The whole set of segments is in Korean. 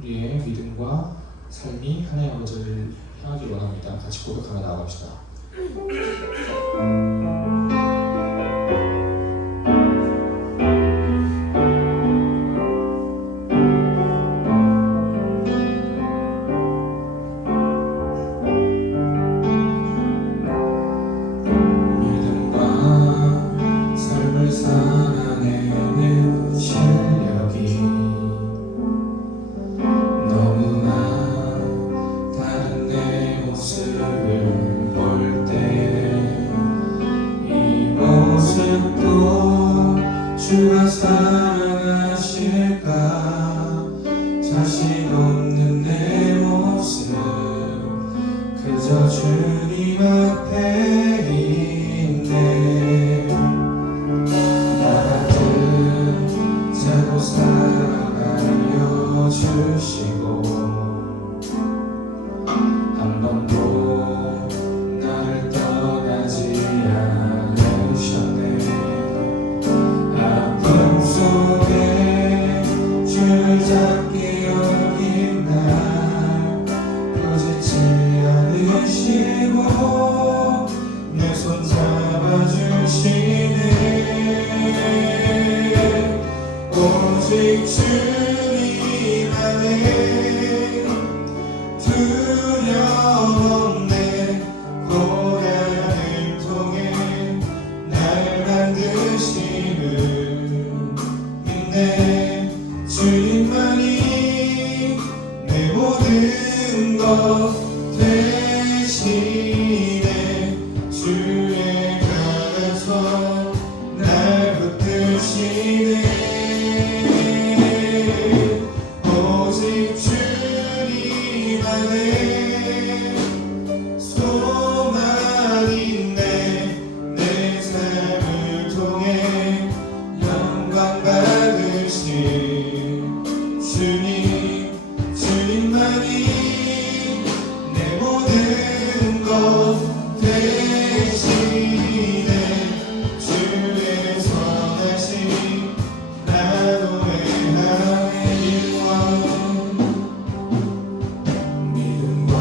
우리의 믿음과 삶이 하나님 아버지를 향하길 원합니다. 같이 고백하며 나아갑시다. 주가 사랑하실까 자신 없는 내 모습 그저 주님 앞에 있네 나 같은 자도 사랑하여 주시고 한 번도 나를 떠나지 않으셨네 속에 주를 잡기 어린 날 부지치 않으시고 내 손 잡아주시네 오직 주님 안에 두려움 없네 고난을 통해 날 만드시는 주님만이 내 모든 것 되시네 주의 강한 손 날 붙드시네 오직 주님 안에 소망 있네 내 삶을 통해 영광 받으신 주님만이 내 모든 것 되시네 주의 선하심 나로 행하네 믿음과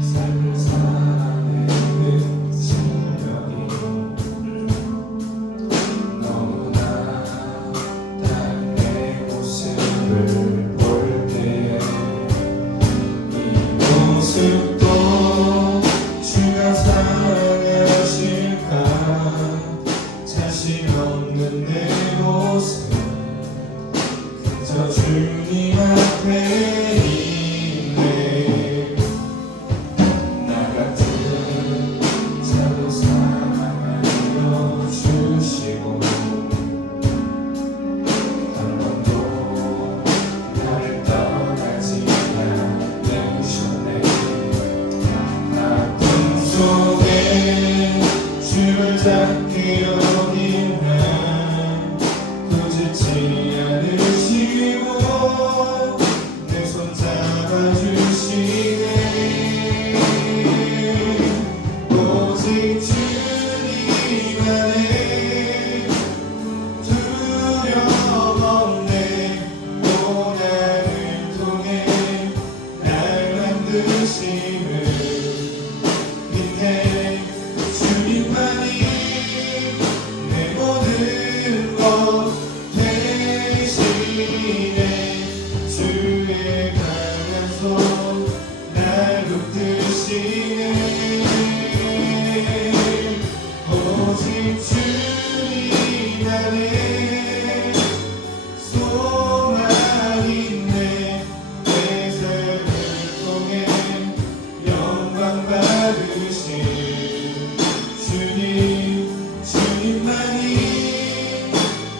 삶을 살아내는 실력이 너무나 다른 내 모습을 볼 때 이 모습도 주가 사랑하실까 자신 없는 내 모습 그저 주님 앞에 있네 나 같은 자도 사랑하여 주시고 한 번도 나를 떠나지 않으셨네 아픔 속에 주를 잡기 어린 날 부지치 않으시고 내 손 잡아주시네 오직 주님 안에 두려움 없네 고난을 통해 날 만드심을 믿네 주님만이 내 모든 것 되시네 주의 강한 손 날 붙드시네 오직 주님 안에 소망 있네 내 삶을 통해 영광 받으신 주님만이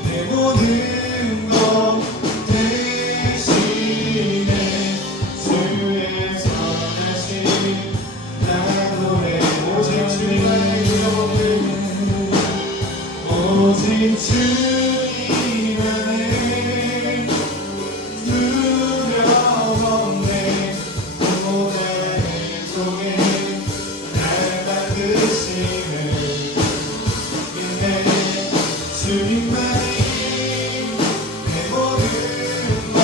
내 모든 것 되시네 주의 선하심 나로 해 오직 주님만이 오직 주님 안에 두려움 없네 고난을 통해 날 만드시는 믿네 주님만이 내 모든 것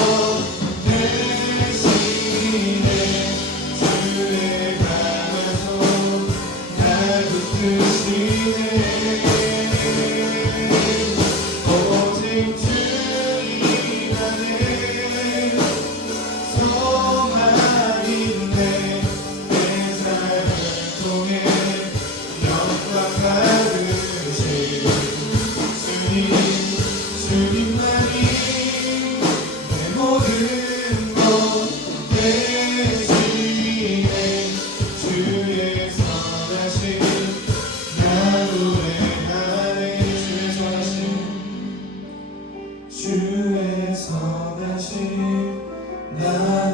모든 것 대신에 주의 선하심 나 노래하네. 주의 선하심 나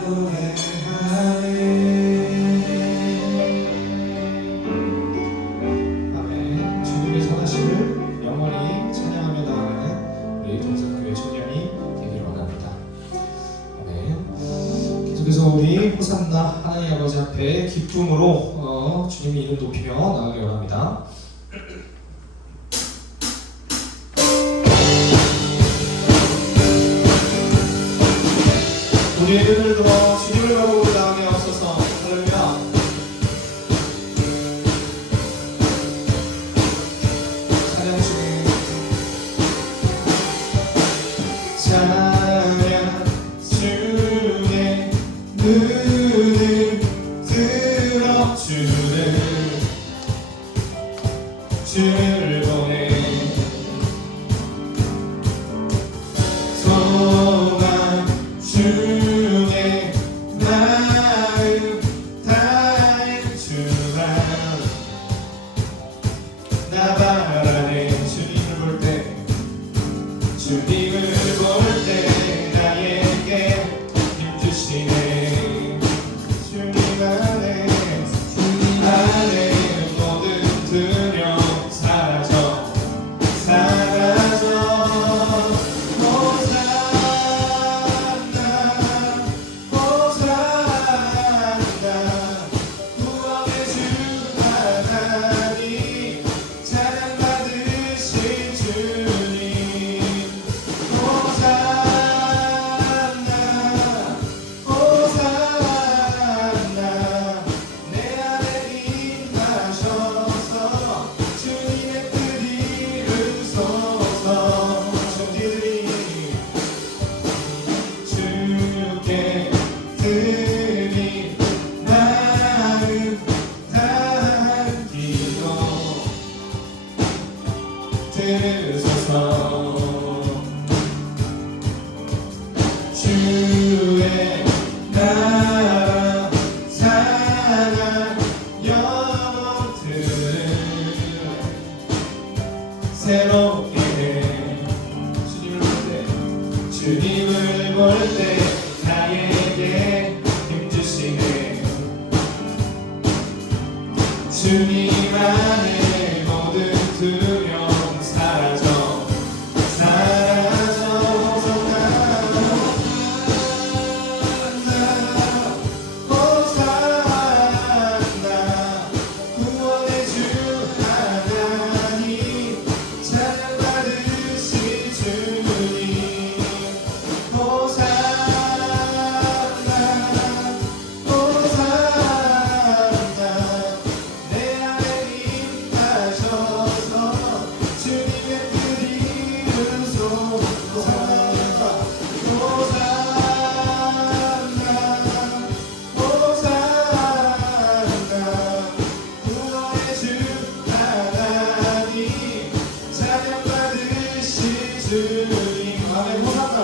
노래하네. 아멘. 주님의 선하심을 영원히 찬양하며 나아가는 우리 동산교회 청년이 되기를 원합니다. 아멘. 계속해서 우리 호산나 하나님 아버지 앞에 기쁨으로 주님의 이름 높이며 나아가기 원합니다. 우리의 눈을 들어 주님을 바라보고 나아가게 하옵소서. 할렐루야. 찬양 주님, 찬양 주의 눈을 들어 주를 보내 소망 주의 마음 다해 주라. 나 바라네. 주님을 볼 때 나에게 힘 주시네. 주님 안에 모든 두려움 사라져 호산나 호산나 구원의 주 하나님 찬양 받으신 주님. 호산나 호산나 내 안에 임하셔서 주님의 뜻 이루소서. 종들이 주께 드린 마음 담기고 들으소서. 주의 나라 사랑 영원들을 새롭게 해. 주님을 볼 때 나에게 힘 주시네. 주님 안에 모든 두려움 사라져 호산나 구원의 주 하나님 찬양 받으신 주님. 호산나 호산나 내 안에 임하셔서 주님의 뜻 이루소서. 호산나 호산나 구원의 주 하나님 찬양 받으신 주님. 아멘. 호산나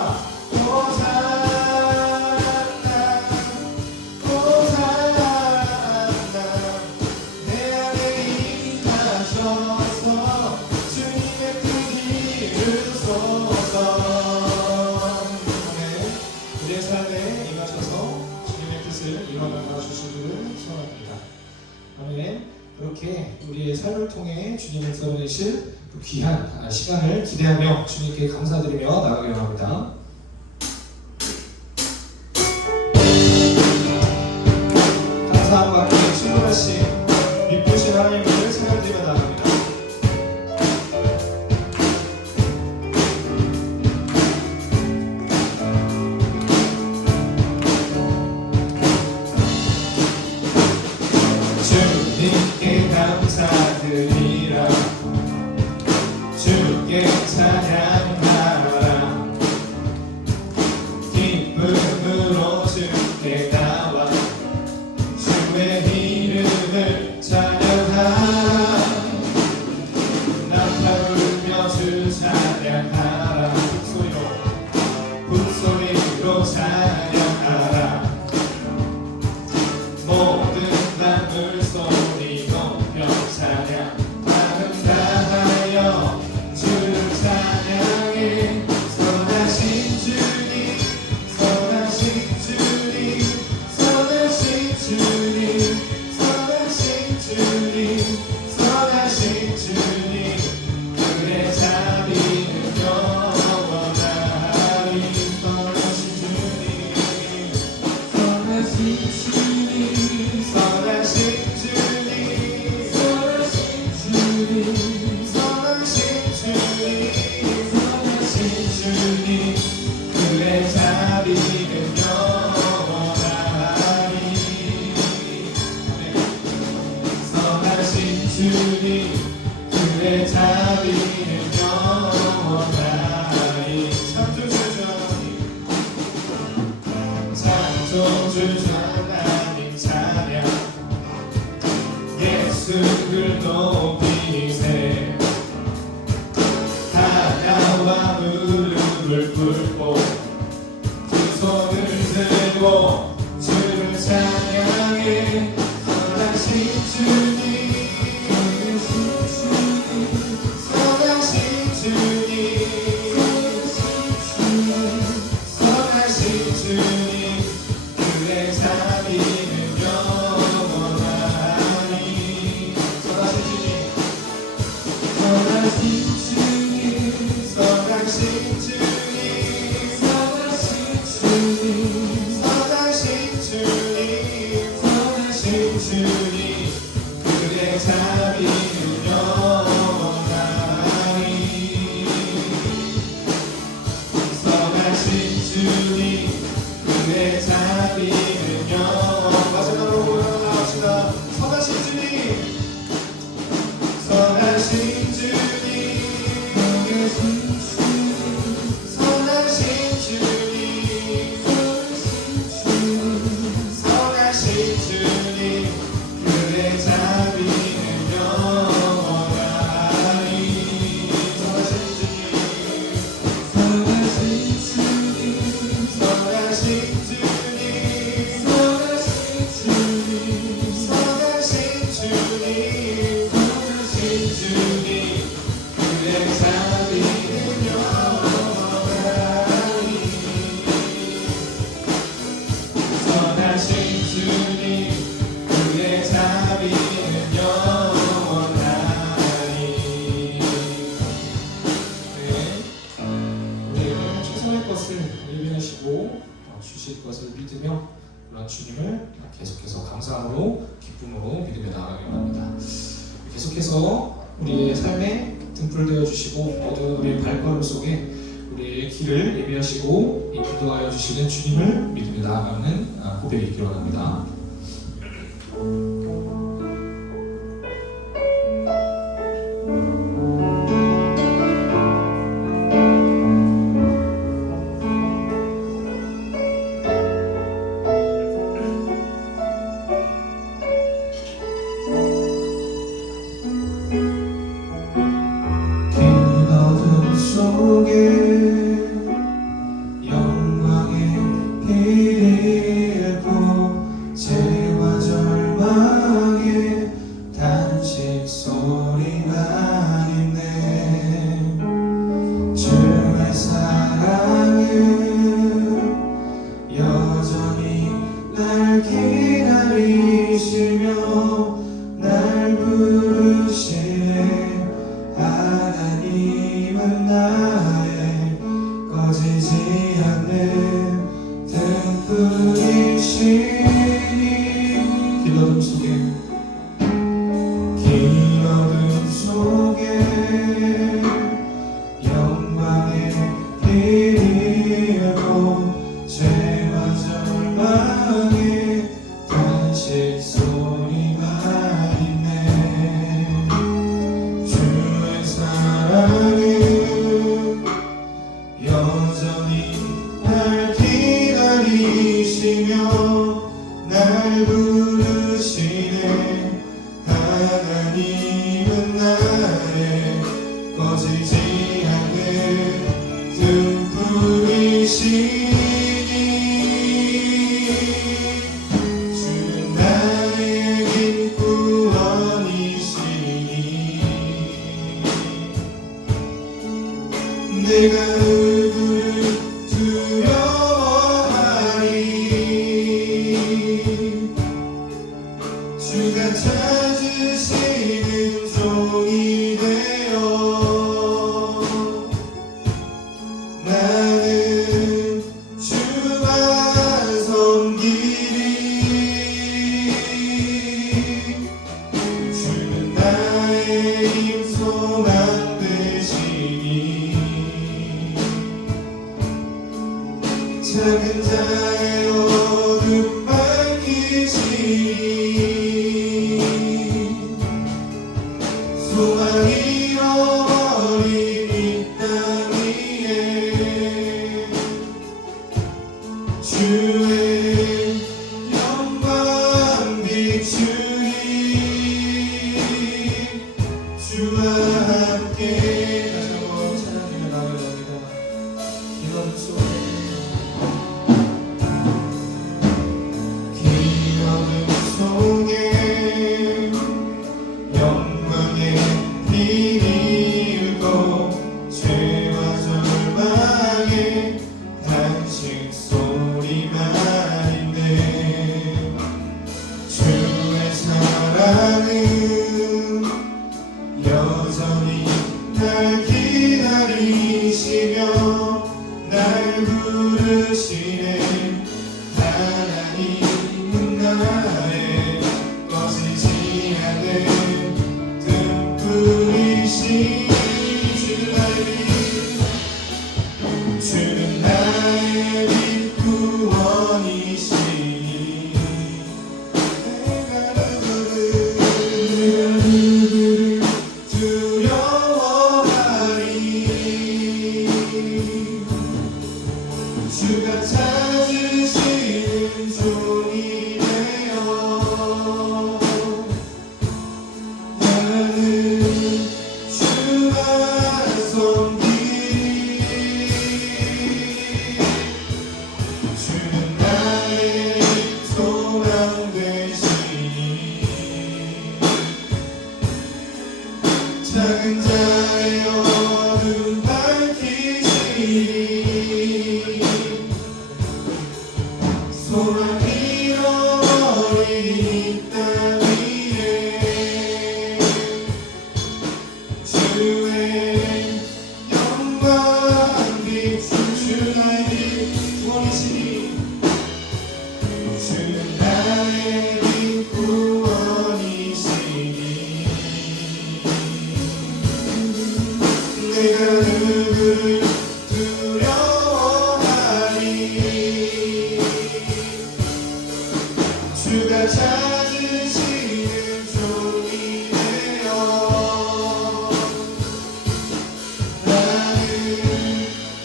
호산나 호산나 내 안에 임하셔서 주님의 뜻 이루소서. 아멘. 우리의 삶에 임하셔서 주님의 뜻을 이루어가 주시기를 소원합니다. 아멘. 그렇게 우리의 삶을 통해 주님을 드러내실 그 귀한 시간을 기대하며 주님께 감사드리며 나아가기로 합니다. 감사함과 함께 신부하신 기쁘신 하나님을 찬양드리며 나아갑니다. 주님께 감사드리라. 주께 찬양하라. 기쁨으로 주께 나와 주의 이름을 선하신 주님, 선하신 주님, 선하신 주님, 선하신 주님, 그의 자비는 영원하니. 선하신 주님, 그의 자비는 영원하니. 창조주주 하나님, 창조주주 하나님 찬양, 예수를 높이세. 하나와 무릎을 꿇고 두 손을 들고 주를 찬양해. 선하신 주님, 선하신 주님, 선하신 주님, 그의 자비는 영원하니. 선하신 주님, 선하신 주님, 선하신 주님, 선하신 주님, 선하신 주님, 선하신 주님, 그의 자비는 영원하니. 선하신 주님, 그의 자비는 영원. 마지막으로 고백합시다. 선하신 주님, 선하신 주님, 선하신 주님, 선하신 주님, 그의 자비는 영원하니. 선하신 주님, 선하신 주님, 선하신 주님, 선하신 주님, 선하신 주님, 선하신 주님, 그의 자비는 영원하니. 선하신 주님, 그의 자비는 영원하니. 네, 우리에게 최선의 것을 예비하시고 주실 것을 믿으며 그런 주님을 계속해서 감사함으로 기쁨으로 믿으며 나아가길 합니다. 계속해서 우리의 삶에 등불되어 주시고 모든 우리의 발걸음 속에 우리의 길을 예비하시고 인도하여 주시는 주님을 믿으며 나아가는 고백이 있기를 원합니다. 긴 어둠 속에 영광의 빛을 잃고 죄와 절망의 단식 소리만 있네. 주의 사랑은 여전히 날 기다리시며 날 부르시네. 하나님은 나의 꺼지지 않는 등불이시니. 긴 어둠 속에, 긴 어둠 속에 영광의 빛이고 죄와 절망의 단식 소리만 있네. 주의 사랑은 여전히 날 기다리시며 날 부르시네. 하나님은 나의 꺼지지 않는 등불이시니. 자의 어둠 밝히시니 소망 잃어버린 이 땅 위에 주의 영광 비추니 주와 함께 다시 한번 찬양하며 나아갑니다. 긴 어둠 속에 영광의 빛이 읽고 죄와 절망의 단식 소리만인데 주의 사랑은 여전히 날 기다리시며 날 부르시네. 하나님은 나의 꺼지지 않는 등불이신 주는 나의 빛 구원이시니 내가 누구를 두려워하리. 주가 찾으시는 종이 되어 나는 주만 섬기리. 주는 나의 소망 되시니 작은 자의 어둠 밝히시니 소망 잃어버린 이 땅 위에 주의 영광 비추니 구원이시니 주는 나의 빛 구원이시니 내가 누구를 두려워하리. 주가 찾으시는 종이 되어 나는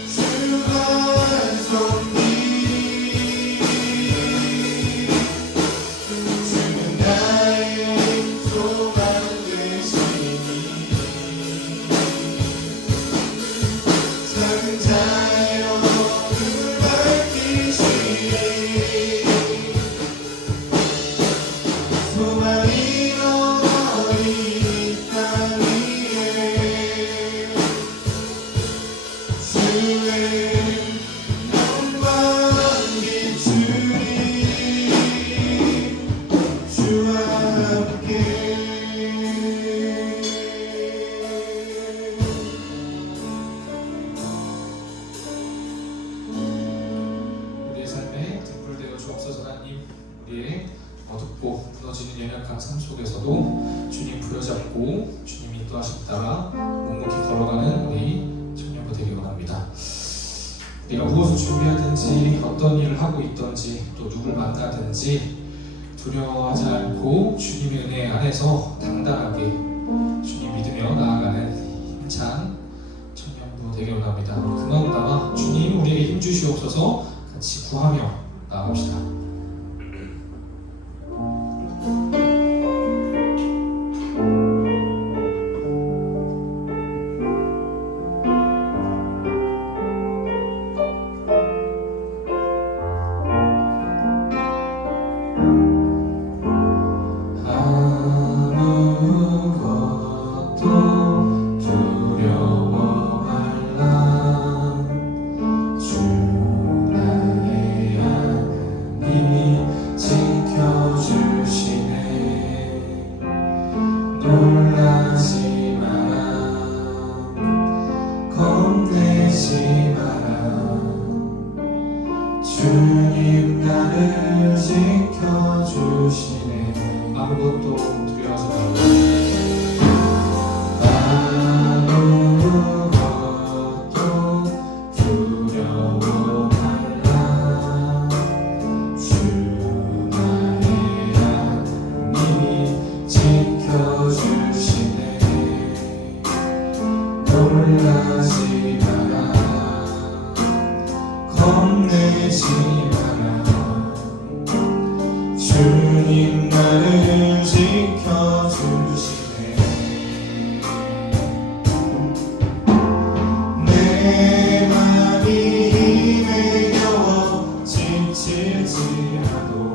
주만 섬기리. 주는 나의 소망 되시니 작은 자의 어둠을 밝히시니 소망 잃어버린 이 땅 위에 주의 영광 비추니 주와 함께. 우리의 삶에 등불되어 주옵소서. 하나님, 우리의 어둡고 무너지는 연약한 삶 속에서도 주님 부여잡고 주님 인도하심 따라 묵묵히 걸어가는 우리 청년부 되기 원합니다. 우리가 무엇을 준비하든지 어떤 일을 하고 있든지 또 누굴 만나든지 두려워하지 않고 주님의 은혜 안에서 당당하게 주님 믿으며 나아가는 힘찬 청년부 되기 원합니다. 그 마음 담아 주님 우리에게 힘 주시옵소서 같이 구하며 나아갑시다. 주 나의 하나님 힘들지라도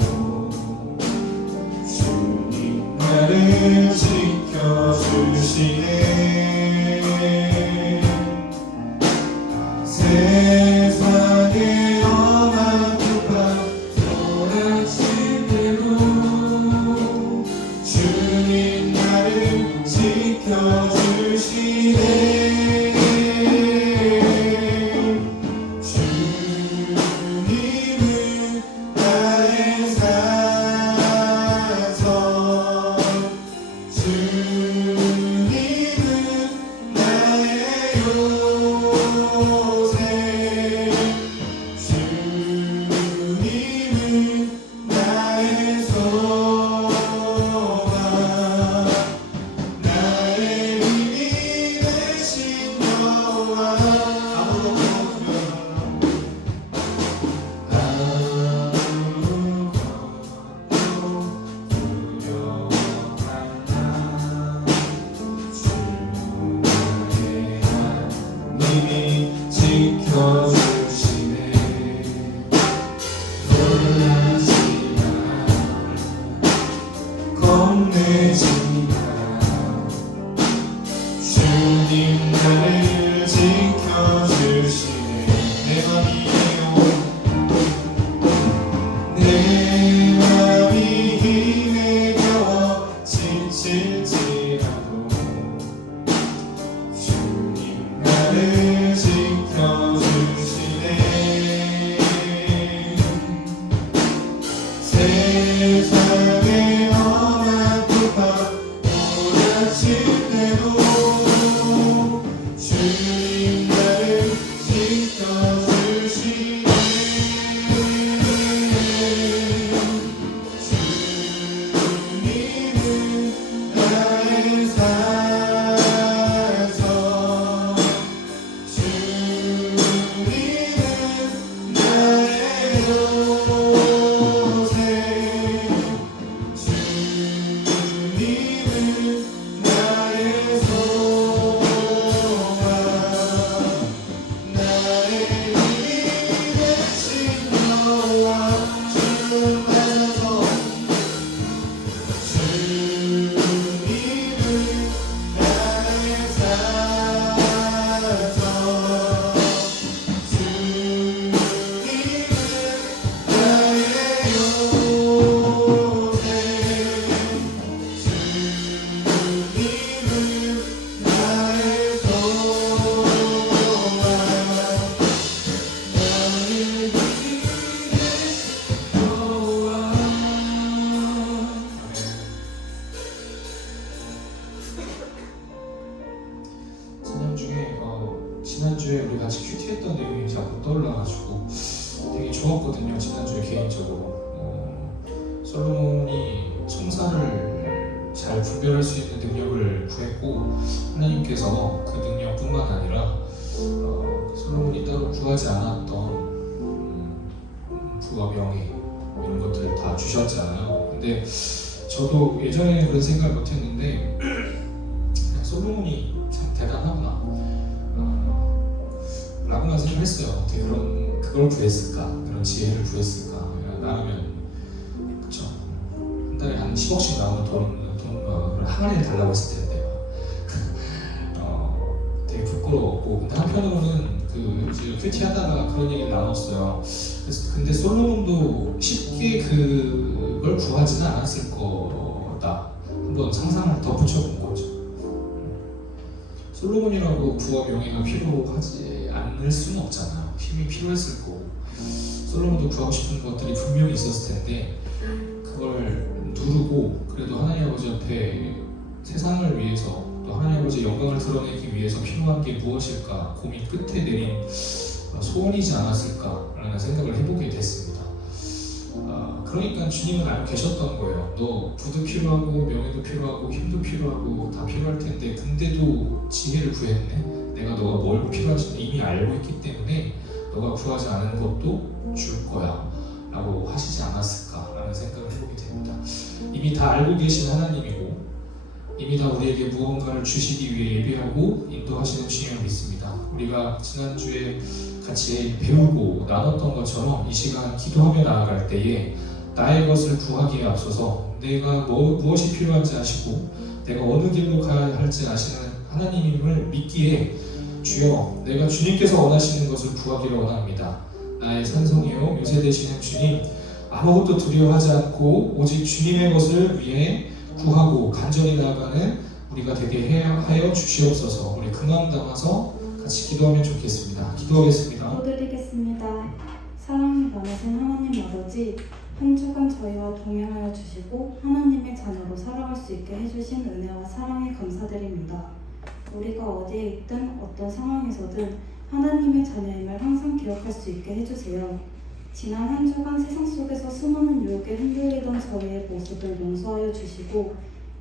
주님 나를 지켜주시네. 세상의 험한 핍박 몰아치게도 주님 나를 지켜주시네. 주님은 나의 산성, 주님은 나의 요새, 주님은 나의 소망, 나의 힘이 되신 여호와. 아무것도 님이 지켜주시네. 놀라지 마라, 겁내지 마라. 주님 나를 지켜주시네. 내 맘이에요. 내 맘이 힘에 겨워 지칠지라도 주님 나를 지켜주시네. 세상의 험한 핍박 몰아칠 때도 주님 나를 지켜주시네. 주님은 나의 산성, 주님은 나의 요새, 주님은 나의 소망, 나의 힘이 되신 여호와. 주님 하셔서 주님은 나의 산성, 주님은 나의 요새, 주님은 나의 소망, 나의 힘이 되신 여호와. 찬양 중에 지난주에 우리 같이 큐티했던 내용이 자꾸 떠올라가지고 되게 좋았거든요. 지난주에 개인적으로 솔로몬이 청사를 잘 분별할 수 있는 능력을 구했고 하나님께서 그 능력뿐만 아니라 솔로몬이 따로 구하지 않았던 부와 명예 이런 것들을 다 주셨잖아요. 근데 저도 예전에 그런 생각을 못했는데 솔로몬이 참 대단하구나 라고만 생각했어요. 어떻게 그걸 구했을까? 그런 지혜를 구했을까? 나라면 그쵸? 한 달에 한 10억씩 나오는 돈 항아리를 달라고 했을 텐데 되게 부끄러웠고, 근데 한편으로는 이제 큐티하다가 그런 얘기를 나눴어요. 그래서 근데 솔로몬도 쉽게 그걸 구하지는 않았을 거다. 한번 상상을 덧붙여본 거죠. 솔로몬이라고 부와 명예가 필요하지 않을 수는 없잖아요. 힘이 필요했을 거고, 솔로몬도 구하고 싶은 것들이 분명히 있었을 텐데 그걸 누르고 그래도 하나님 아버지 앞에 세상을 위해서 또 하나님 아버지의 영광을 드러내기 위해서 필요한 게 무엇일까 고민 끝에 내린 소원이지 않았을까라는 생각을 해보게 됐습니다. 그러니까 주님은 알고 계셨던 거예요. 너 부도 필요하고 명예도 필요하고 힘도 필요하고 다 필요할 텐데 근데도 지혜를 구했네. 내가 너가 뭘 필요한지 이미 알고 있기 때문에 너가 구하지 않은 것도 줄 거야 라고 하시지 않았을까라는 생각을 해보게 됩니다. 이미 다 알고 계신 하나님이고 이미 다 우리에게 무언가를 주시기 위해 예비하고 인도하시는 주님을 믿습니다. 우리가 지난주에 같이 배우고 나눴던 것처럼 이 시간 기도하며 나아갈 때에 나의 것을 구하기에 앞서서 내가 무엇이 필요한지 아시고 내가 어느 길로 가야 할지 아시는 하나님임을 믿기에 주여 내가 주님께서 원하시는 것을 구하기를 원합니다. 나의 산성이요 요새 되시는 주님, 아무것도 두려워하지 않고 오직 주님의 것을 위해 구하고 간절히 나아가는 우리가 되게 하여 주시옵소서. 우리 그 마음 담아서 같이 기도하면 좋겠습니다. 기도하겠습니다. 기도드리겠습니다. 사랑이 많으신 하나님 아버지, 한 주간 저희와 동행하여 주시고 하나님의 자녀로 살아갈 수 있게 해주신 은혜와 사랑에 감사드립니다. 우리가 어디에 있든 어떤 상황에서든 하나님의 자녀임을 항상 기억할 수 있게 해주세요. 지난 한 주간 세상 속에서 수많은 유혹에 흔들리던 저희의 모습을 용서하여 주시고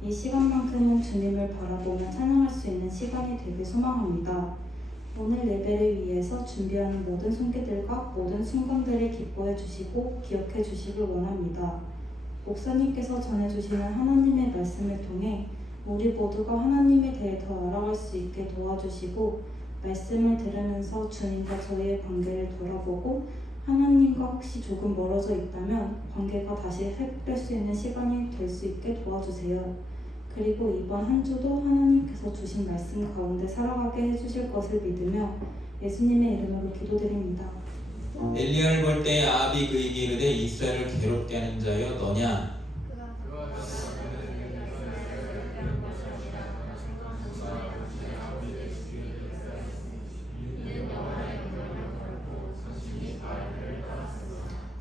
이 시간만큼은 주님을 바라보며 찬양할 수 있는 시간이 되길 소망합니다. 오늘 예배를 위해서 준비하는 모든 손길들과 모든 순간들을 기뻐해 주시고 기억해 주시길 원합니다. 목사님께서 전해주시는 하나님의 말씀을 통해 우리 모두가 하나님에 대해 더 알아갈 수 있게 도와주시고 말씀을 들으면서 주님과 저희의 관계를 돌아보고 하나님과 혹시 조금 멀어져 있다면 관계가 다시 회복될 수 있는 시간이 될 수 있게 도와주세요. 그리고 이번 한 주도 하나님께서 주신 말씀 가운데 살아가게 해주실 것을 믿으며 예수님의 이름으로 기도드립니다. 엘리야를 볼 때 아합이 그에게 이르되 이스라엘을 괴롭게 하는 자여 너냐?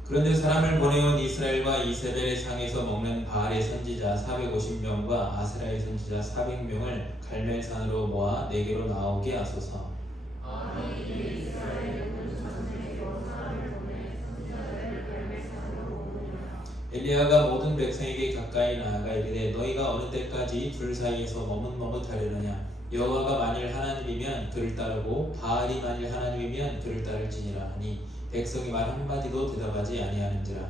그런데 사람을 보내온 이스라엘과 이세벨의 상에서 먹는 바알의 선지자 450명과 아세라의 선지자 400명을 갈멜산으로 모아 내게로 나오게 하소서. 엘리야가 모든 백성에게 가까이 나아가 이르되 너희가 어느 때까지 둘 사이에서 머뭇머뭇하려느냐? 여호와가 만일 하나님이면 그를 따르고 바알이 만일 하나님이면 그를 따를지니라 하니 백성이 말 한마디도 대답하지 아니하는지라.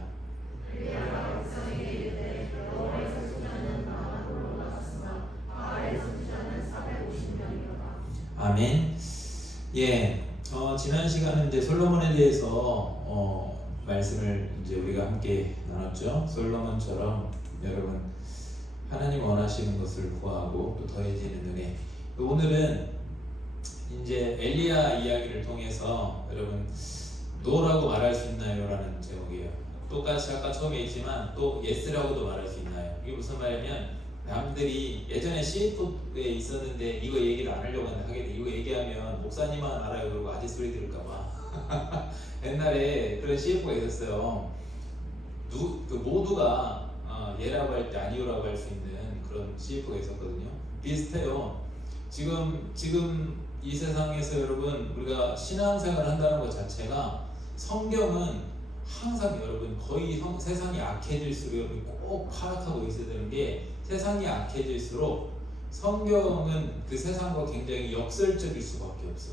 아멘. 예, 지난 시간은 이제 솔로몬에 대해서 말씀을 이제 우리가 함께 나눴죠. 솔로몬처럼 여러분 하나님 원하시는 것을 구하고 또 더해지는 은혜. 오늘은 이제 엘리야 이야기를 통해서 여러분 노라고 말할 수 있나요? 라는 제목이에요. 똑같이 아까 처음에 있지만 또 예스라고도 말할 수 있나요? 이게 무슨 말이냐면 남들이 예전에 CF에 있었는데 이거 얘기를 안 하려고 하는데 이거 얘기하면 목사님만 알아요 그러고 아재 소리 들을까봐 옛날에 그런 CF가 있었어요. 모두가 예라고 할 때 아니오라고 할 수 있는 그런 CF가 있었거든요. 비슷해요. 지금 이 세상에서 여러분 우리가 신앙생활을 한다는 것 자체가 성경은 항상 여러분 거의 세상이 악해질수록 여러분 꼭 파악하고 있어야 되는 게 세상이 악해질수록 성경은 그 세상과 굉장히 역설적일 수밖에 없어.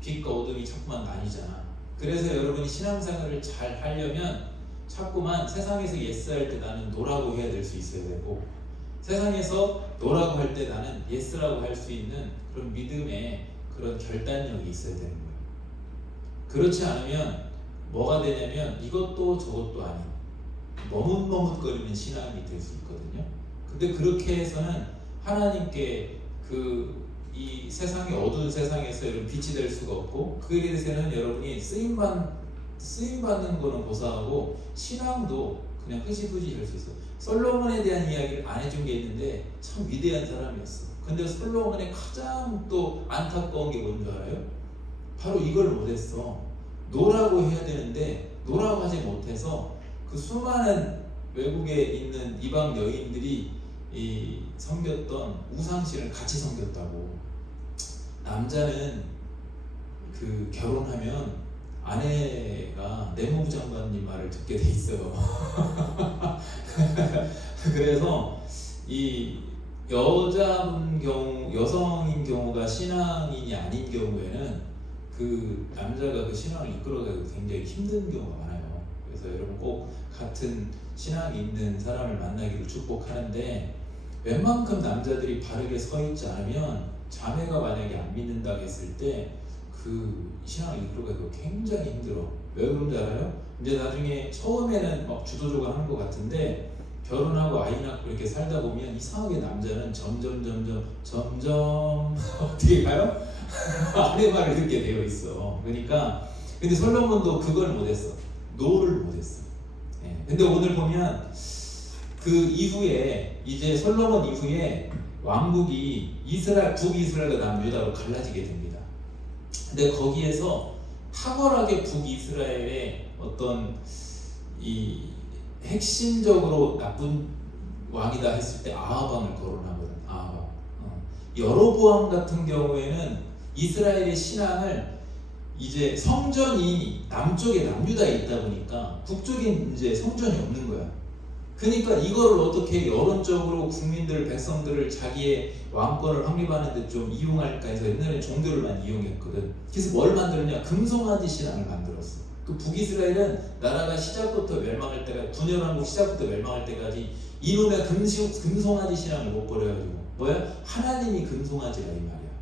빛과 어둠이 자꾸만 나뉘잖아. 그래서 여러분이 신앙생활을 잘 하려면 자꾸만 세상에서 예스할 때 나는 노라고 해야 될 수 있어야 되고 세상에서 노라고 할 때 나는 예스라고 할 수 있는 그런 믿음의 그런 결단력이 있어야 되는 거예요. 그렇지 않으면 뭐가 되냐면 이것도 저것도 아닌 머뭇머뭇거리는 신앙이 될 수 있거든요. 근데 그렇게 해서는 하나님께 이 세상의 어두운 세상에서 여러분 빛이 될 수가 없고 그에 대해서는 여러분이 쓰임받는 거는 고사하고 신앙도 그냥 흐지부지 할 수 있어요. 솔로몬에 대한 이야기를 안 해준 게 있는데 참 위대한 사람이었어. 근데 솔로몬의 가장 또 안타까운 게 뭔지 알아요? 바로 이걸 못했어. 노라고 해야 되는데 노라고 하지 못해서 그 수많은 외국에 있는 이방 여인들이 섬겼던 우상신을 같이 섬겼다고. 남자는 결혼하면 아내가 내무부 장관님 말을 듣게 돼 있어요. 그래서 이 여성인 경우가 신앙인이 아닌 경우에는 그 남자가 그 신앙을 이끌어가기 굉장히 힘든 경우가 많아요. 그래서 여러분 꼭 같은 신앙이 있는 사람을 만나기를 축복하는데 웬만큼 남자들이 바르게 서 있지 않으면 자매가 만약에 안 믿는다고 했을 때 그 신앙을 이끌어가기가 굉장히 힘들어. 왜 그런지 알아요? 이제 나중에 처음에는 막 주도적으로 하는 것 같은데 결혼하고 아이 낳고 이렇게 살다 보면 이상하게 남자는 점점 어떻게 가요? 아내 말을 듣게 되어 있어. 그러니까 근데 솔로몬도 그걸 못했어. 노를 못했어. 예. 근데 오늘 보면 그 이후에 이제 솔로몬 이후에 왕국이 북이스라엘과 남유다로 갈라지게 됩니다. 근데 거기에서 탁월하게 북이스라엘의 어떤 이 핵심적으로 나쁜 왕이다 했을 때 아하방을 거론하거든. 아하방. 여로보암 같은 경우에는 이스라엘의 신앙을 이제 성전이 남쪽에 남유다에 있다 보니까 북쪽에 이제 성전이 없는 거야. 그러니까 이거를 어떻게 여론적으로 국민들, 백성들을 자기의 왕권을 확립하는 데 좀 이용할까 해서 옛날에 종교를 많이 이용했거든. 그래서 뭘 만들었냐? 금송아지 신앙을 만들었어. 그 북이스라엘은 나라가 시작부터 멸망할 때가 분열왕국 시작부터 멸망할 때까지 이놈의 금송아지 신앙을 못 버려가지고 뭐야? 하나님이 금송아지라 이 말이야.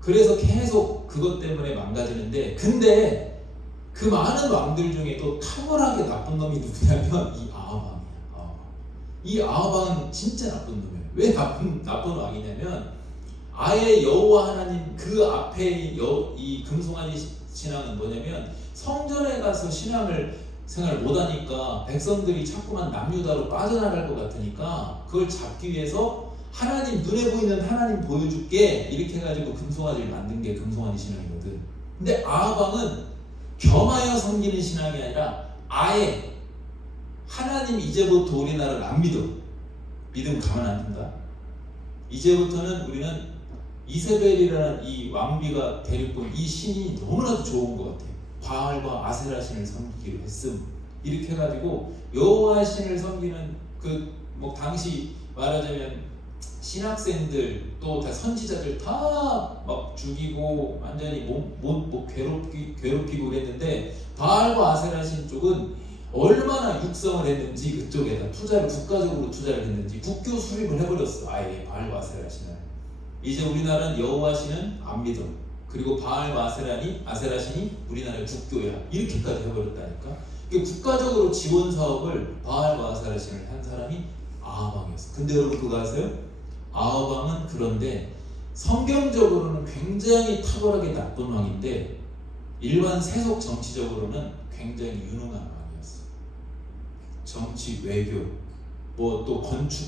그래서 계속 그것 때문에 망가지는데 근데 그 많은 왕들 중에도 탁월하게 나쁜 놈이 누구냐면 이 아하방이야. 이 아하방은 진짜 나쁜 놈이에요. 왜 나쁜 왕이냐면 아예 여호와 하나님 그 앞에 이 금송아지 신앙은 뭐냐면 성전에 가서 신앙을 생활을 못하니까 백성들이 자꾸만 남유다로 빠져나갈 것 같으니까 그걸 잡기 위해서 하나님 눈에 보이는 하나님 보여줄게 이렇게 해가지고 금송아지를 만든 게 금송아지 신앙이거든. 근데 아하방은 겸하여 섬기는 신앙이 아니라 아예 하나님 이제부터 우리나라를 안 믿어. 믿으면 가만 안 둔다. 이제부터는 우리는 이세벨이라는 이 왕비가 데리고 이 신이 너무나도 좋은 것 같아. 바알과 아세라 신을 섬기기로 했음. 이렇게 해가지고 여호와 신을 섬기는 그 뭐 당시 말하자면 신학생들 또 다 선지자들 다 막 죽이고 완전히 괴롭히고 그랬는데 바알과 아세라 신 쪽은 얼마나 육성을 했는지 그쪽에다 국가적으로 투자를 했는지 국교 수립을 해버렸어. 아예 바알과 아세라 신을. 이제 우리나라는 여호와 신은 안 믿어. 그리고 바알과 아세라 신이 우리나라의 국교야. 이렇게까지 해버렸다니까. 국가적으로 지원 사업을 바알과 아세라 신을 한 사람이 아하방이었어. 근데 여러분 그거 아세요? 아하방은 그런데 성경적으로는 굉장히 탁월하게 나쁜 왕인데 일반 세속 정치적으로는 굉장히 유능한 왕이었어. 정치, 외교, 뭐 또 건축,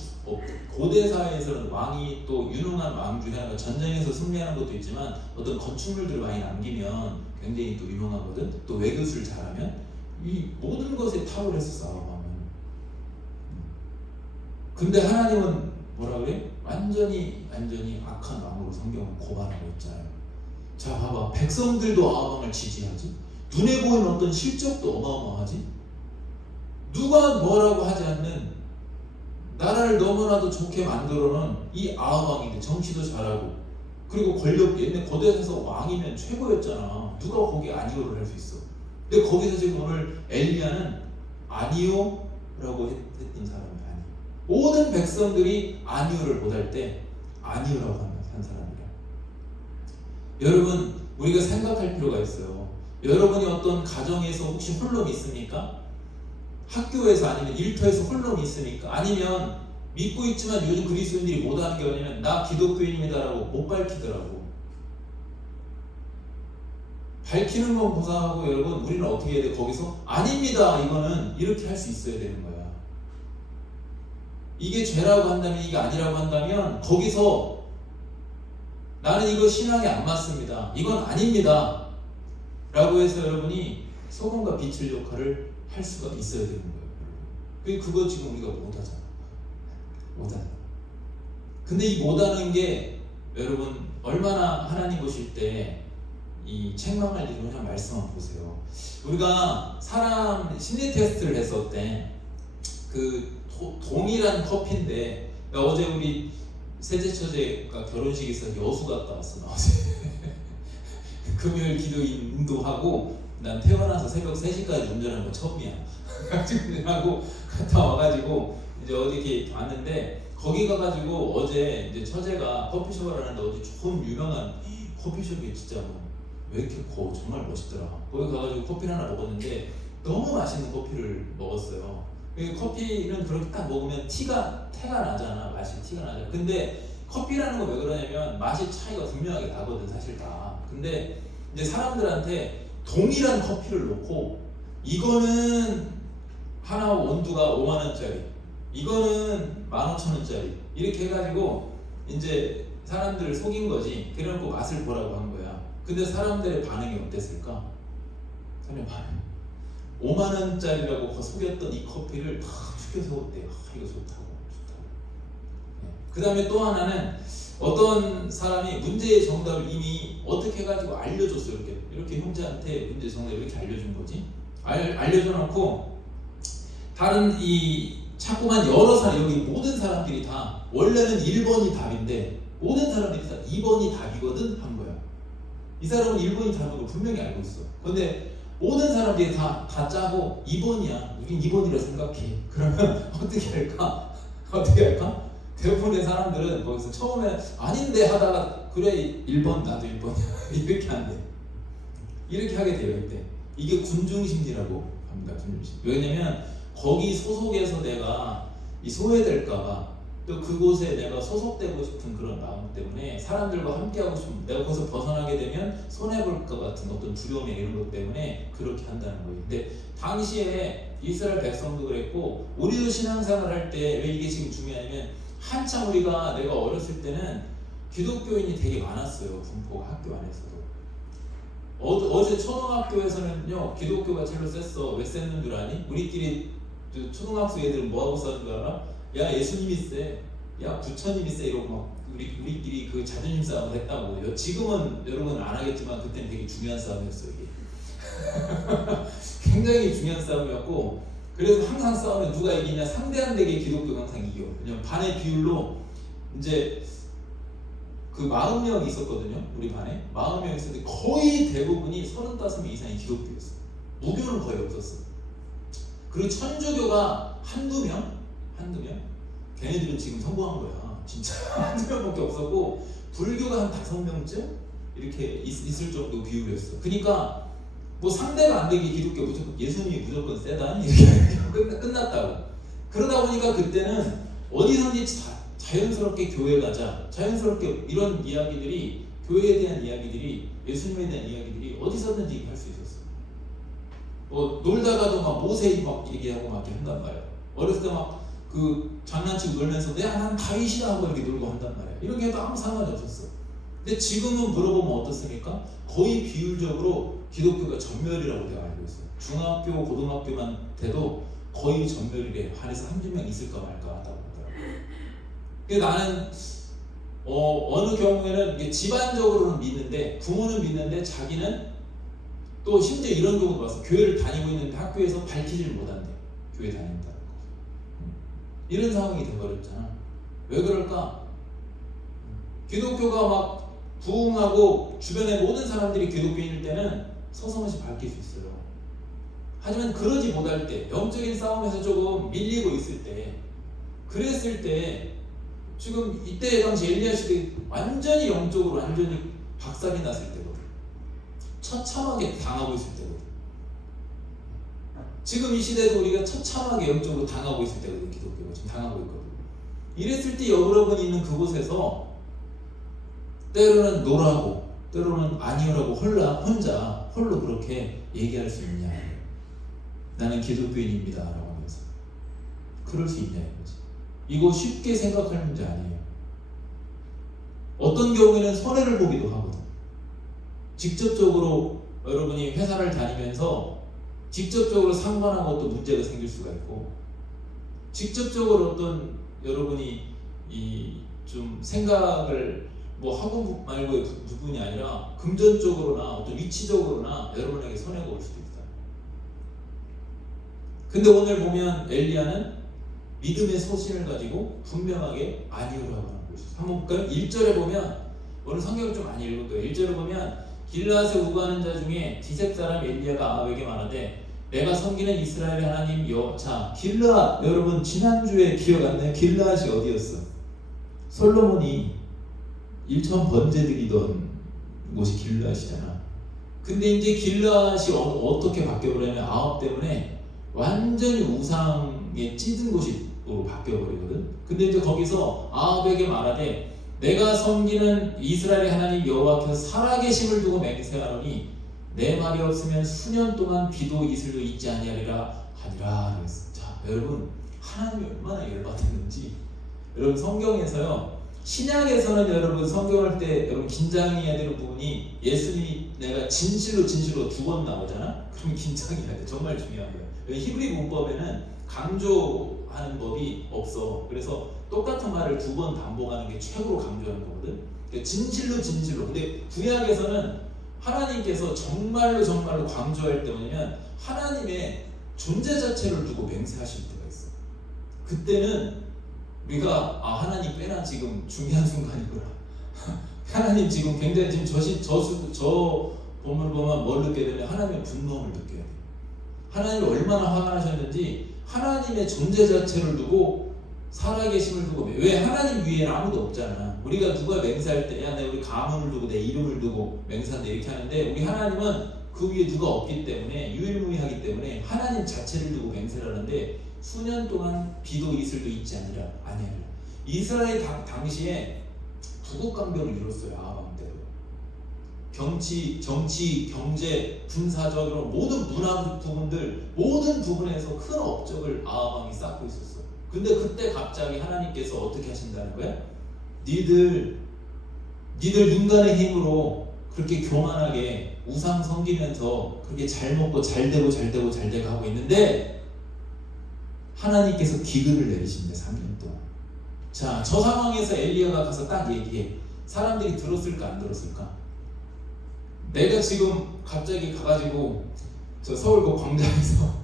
고대 사회에서는 왕이 또 유능한 왕 중에 하나가 전쟁에서 승리하는 것도 있지만 어떤 건축물들을 많이 남기면 굉장히 또 유명하거든. 또 외교술 잘하면 이 모든 것에 탁월했었어 아하방은. 근데 하나님은 뭐라 그래? 완전히 악한 왕으로 성경은 고발하고 있잖아요. 자 봐봐, 백성들도 아하방을 지지하지. 눈에 보이는 어떤 실적도 어마어마하지. 누가 뭐라고 하지 않는 나라를 너무나도 좋게 만들어놓은 이 아하방인데 정치도 잘하고 그리고 권력 옛날 고대에서 왕이면 최고였잖아. 누가 거기 아니오를 할 수 있어. 근데 거기서 지금 오늘 엘리야는 아니오라고 했던 사람이 아니에요. 모든 백성들이 아니오를 못할 때 아니오라고 한 사람이야. 여러분 우리가 생각할 필요가 있어요. 여러분이 어떤 가정에서 혹시 홀몸이 있습니까? 학교에서 아니면 일터에서 홀몸이 있습니까? 아니면 믿고 있지만 요즘 그리스도인들이 못하는 게 뭐냐면 나 기독교인입니다라고 못 밝히더라고. 밝히는 건 고사하고 여러분 우리는 어떻게 해야 돼? 거기서 아닙니다 이거는 이렇게 할 수 있어야 되는 거야. 이게 죄라고 한다면 이게 아니라고 한다면 거기서 나는 이거 신앙이 안 맞습니다. 이건 아닙니다 라고 해서 여러분이 소금과 빛을 역할을 할 수가 있어야 되는 거예요. 그거 지금 우리가 못하잖아. 못하잖아. 근데 이 못하는 게 여러분 얼마나 하나님 보실 때 이 책망할 일이 그냥 말씀만 보세요. 우리가 사람 심리 테스트를 했었대. 그 동일한 커피인데 어제 우리 셋째 처제가 결혼식에 있어서 여수 갔다 왔어. 나 어제 금요일 기도 인도하고 난 태어나서 새벽 3시까지 운전한 거 처음이야. 운전하고 갔다 와가지고 이제 어디 이렇게 왔는데 거기 가가지고 어제 이제 처제가 커피숍을 하는데 어디 좋은 유명한 커피숍이 진짜 뭐 왜 이렇게 정말 멋있더라. 거기 가가지고 커피를 하나 먹었는데 너무 맛있는 커피를 먹었어요. 커피는 그렇게 딱 먹으면 티가 나잖아. 맛이 티가 나잖아. 근데 커피라는 거 왜 그러냐면 맛이 차이가 분명하게 나거든 사실 다. 근데 이제 사람들한테 동일한 커피를 놓고 이거는 하나 원두가 5만 원짜리, 이거는 15,000원짜리 이렇게 해가지고 이제 사람들을 속인 거지. 그래놓고 맛을 보라고 한 거야. 근데 사람들의 반응이 어땠을까? 사람의 반응. 5만 원짜리라고 속였던 이 커피를 다 죽여 세웠대. 이거 좋다고. 그 다음에 또 하나는 어떤 사람이 문제의 정답을 이미 어떻게 해가지고 알려줬어. 이렇게 형제한테 문제의 정답을 이렇게 알려준 거지. 알려줘 놓고 다른 자꾸만 여러 사람, 여기 모든 사람들이 다 원래는 1번이 답인데 모든 사람들이 다 2번이 답이거든 한 거야. 이 사람은 1번이 답인 걸 분명히 알고 있어. 근데 모든 사람들이 다 짜고 2번이야. 우린 2번이라 생각해. 그러면 어떻게 할까? 대부분의 사람들은 거기서 처음에 아닌데 하다가 그래 1번 나도 1번이야. 이렇게 한대. 이렇게 하게 돼요. 이때. 이게 군중심리라고 합니다. 군중심리. 왜냐면 거기 소속에서 내가 소외될까봐 또 그곳에 내가 소속되고 싶은 그런 마음 때문에 사람들과 함께하고 싶은 내가 거기서 벗어나게 되면 손해볼 것 같은 어떤 두려움이 이런 것 때문에 그렇게 한다는 거예요. 근데 당시에 이스라엘 백성도 그랬고 우리도 신앙생활 할 때 왜 이게 지금 중요하냐면 한참 내가 어렸을 때는 기독교인이 되게 많았어요. 분포가 학교 안에서도. 어제 초등학교에서는요 기독교가 제일 셌어. 왜 셌는 줄 아니? 우리끼리 초등학생 애들은 뭐하고 싸는 줄 알아? 야 예수님이 세, 야 부처님이 세 이러고 막 우리끼리 그 자존심 싸움을 했다고. 지금은 여러분 안 하겠지만 그때는 되게 중요한 싸움이었어요. 이게 굉장히 중요한 싸움이었고 그래서 항상 싸우면 누가 이기냐? 상대한대게 기독교가 항상 이겨. 왜냐면 반의 비율로 이제 그 40명 있었거든요. 우리 반에 40명 있었는데 거의 대부분이 35명 이상이 기독교였어. 무교는 거의 없었어. 그리고 천주교가 한두 명? 걔네들은 지금 성공한 거야. 진짜 한두 명밖에 없었고 불교가 한 5명쯤? 이렇게 있을 정도 비율이었어. 그러니까 뭐 상대가 안 되게 기독교 무조건 예수님이 무조건 세다 이렇게 끝났다고. 그러다 보니까 그때는 어디선지 자연스럽게 교회 가자. 자연스럽게 이런 이야기들이 교회에 대한 이야기들이 예수님에 대한 이야기들이 어디서든지 할 수 있었어. 놀다가도 막 모세이 막 얘기하고 막 이렇게 한단 말이야. 어렸을 때 막 그 장난치고 놀면서 난 다윗이다 하고 이렇게 놀고 한단 말이야. 이런 게 해도 아무 상관이 없었어. 근데 지금은 물어보면 어떻습니까? 거의 비율적으로 기독교가 전멸이라고 내가 알고 있어요. 중학교, 고등학교만 돼도 거의 전멸이래. 반에서 한두 명 있을까 말까 하다고 하더라고요. 근데 나는 어느 경우에는 이게 집안적으로는 믿는데 부모는 믿는데 자기는 또 심지어 이런 경우도 봤어. 교회를 다니고 있는데 학교에서 밝히지를 못한대. 교회 다닌다는 거. 이런 상황이 돼버렸잖아. 왜 그럴까? 기독교가 막 부흥하고 주변의 모든 사람들이 기독교인일 때는 서서히 밝힐 수 있어요. 하지만 그러지 못할 때, 영적인 싸움에서 조금 밀리고 있을 때, 그랬을 때 지금 이때 당시 엘리야 시대 완전히 영적으로 완전히 박살이 났을 때거든. 처참하게 당하고 있을 때거든. 지금 이 시대도 우리가 처참하게 영적으로 당하고 있을 때거든. 기독교가 지금 당하고 있거든. 이랬을 때 여러분이 있는 그곳에서 때로는 노라고 때로는 아니오라고 혼자 홀로 그렇게 얘기할 수 있냐. 나는 기독교인입니다 라고 하면서 그럴 수 있냐 이거지. 이거 쉽게 생각할 문제 아니에요. 어떤 경우에는 손해를 보기도 하거든. 직접적으로 여러분이 회사를 다니면서 직접적으로 상관하고 또 문제가 생길 수가 있고, 직접적으로 어떤 여러분이 좀 생각을 뭐 하고 말고의 부분이 아니라 금전적으로나 어떤 위치적으로나 여러분에게 손해가 올 수도 있다. 근데 오늘 보면 엘리야는 믿음의 소신을 가지고 분명하게 아니오라고 하는 것이죠. 한번 볼까요? 1절에 보면, 오늘 성경을 좀 많이 읽을 거예요. 1절에 보면 길르앗에 우거하는 자 중에 디셉 사람 엘리야가 아합에게 말하되 내가 섬기는 이스라엘의 하나님 자, 길르앗, 여러분 지난주에 기억 안 나요? 길르앗이 어디였어? 솔로몬이 일천 번제 드리던 곳이 길르앗이잖아. 근데 이제 길앗이 어떻게 바뀌어버리냐면 아합 때문에 완전히 우상에 찌든 곳으로 바뀌어버리거든. 근데 이제 거기서 아합에게 말하되 내가 섬기는 이스라엘의 하나님 여호와께서 살아계심을 두고 맹세하노니 내 말이 없으면 수년 동안 비도 이슬도 있지 아니하리라 하니라 그랬어. 자, 여러분 하나님이 얼마나 열받았는지. 여러분 성경에서요, 신약에서는 여러분 성경할 때 여러분 긴장해야 되는 부분이 예수님이 내가 진실로 2번 나오잖아. 그러면 긴장해야 돼. 정말 중요한 거야. 히브리 문법에는 강조하는 법이 없어. 그래서 똑같은 말을 2번 반복하는 게 최고로 강조하는 거거든. 그러니까 진실로. 근데 구약에서는 하나님께서 정말로 강조할 때 뭐냐면 하나님의 존재 자체를 두고 맹세하실 때가 있어. 그때는 우리가 하나님 꽤나 지금 중요한 순간이구나. 하나님 지금 굉장히 지금 저 본문을 보면 뭘 느끼게 되면 하나님의 분노함을 느껴야 돼. 하나님이 얼마나 화가 나셨는지 하나님의 존재 자체를 두고 살아계심을 두고. 왜? 하나님 위에는 아무도 없잖아. 우리가 누가 맹세할 때 야, 내가 우리 가문을 두고 내 이름을 두고 맹세한다 이렇게 하는데 우리 하나님은 그 위에 누가 없기 때문에 유일무이하기 때문에 하나님 자체를 두고 맹세를 하는데 수년 동안 비도 이슬도 있지 아니라. 이스라엘 당시에 부국강변을 이뤘어요. 아합 때도. 정치, 경제, 군사적으로 모든 문화 부분들 모든 부분에서 큰 업적을 아합 왕이 쌓고 있었어. 근데 그때 갑자기 하나님께서 어떻게 하신다는 거야? 니들 인간의 힘으로 그렇게 교만하게 우상 섬기면서 그렇게 잘 먹고 잘 되고 하고 있는데 하나님께서 기근을 내리신대 3년 동안. 자, 저 상황에서 엘리야가 가서 딱 얘기해. 사람들이 들었을까 안 들었을까? 내가 지금 갑자기 가가지고 저 서울 그 광장에서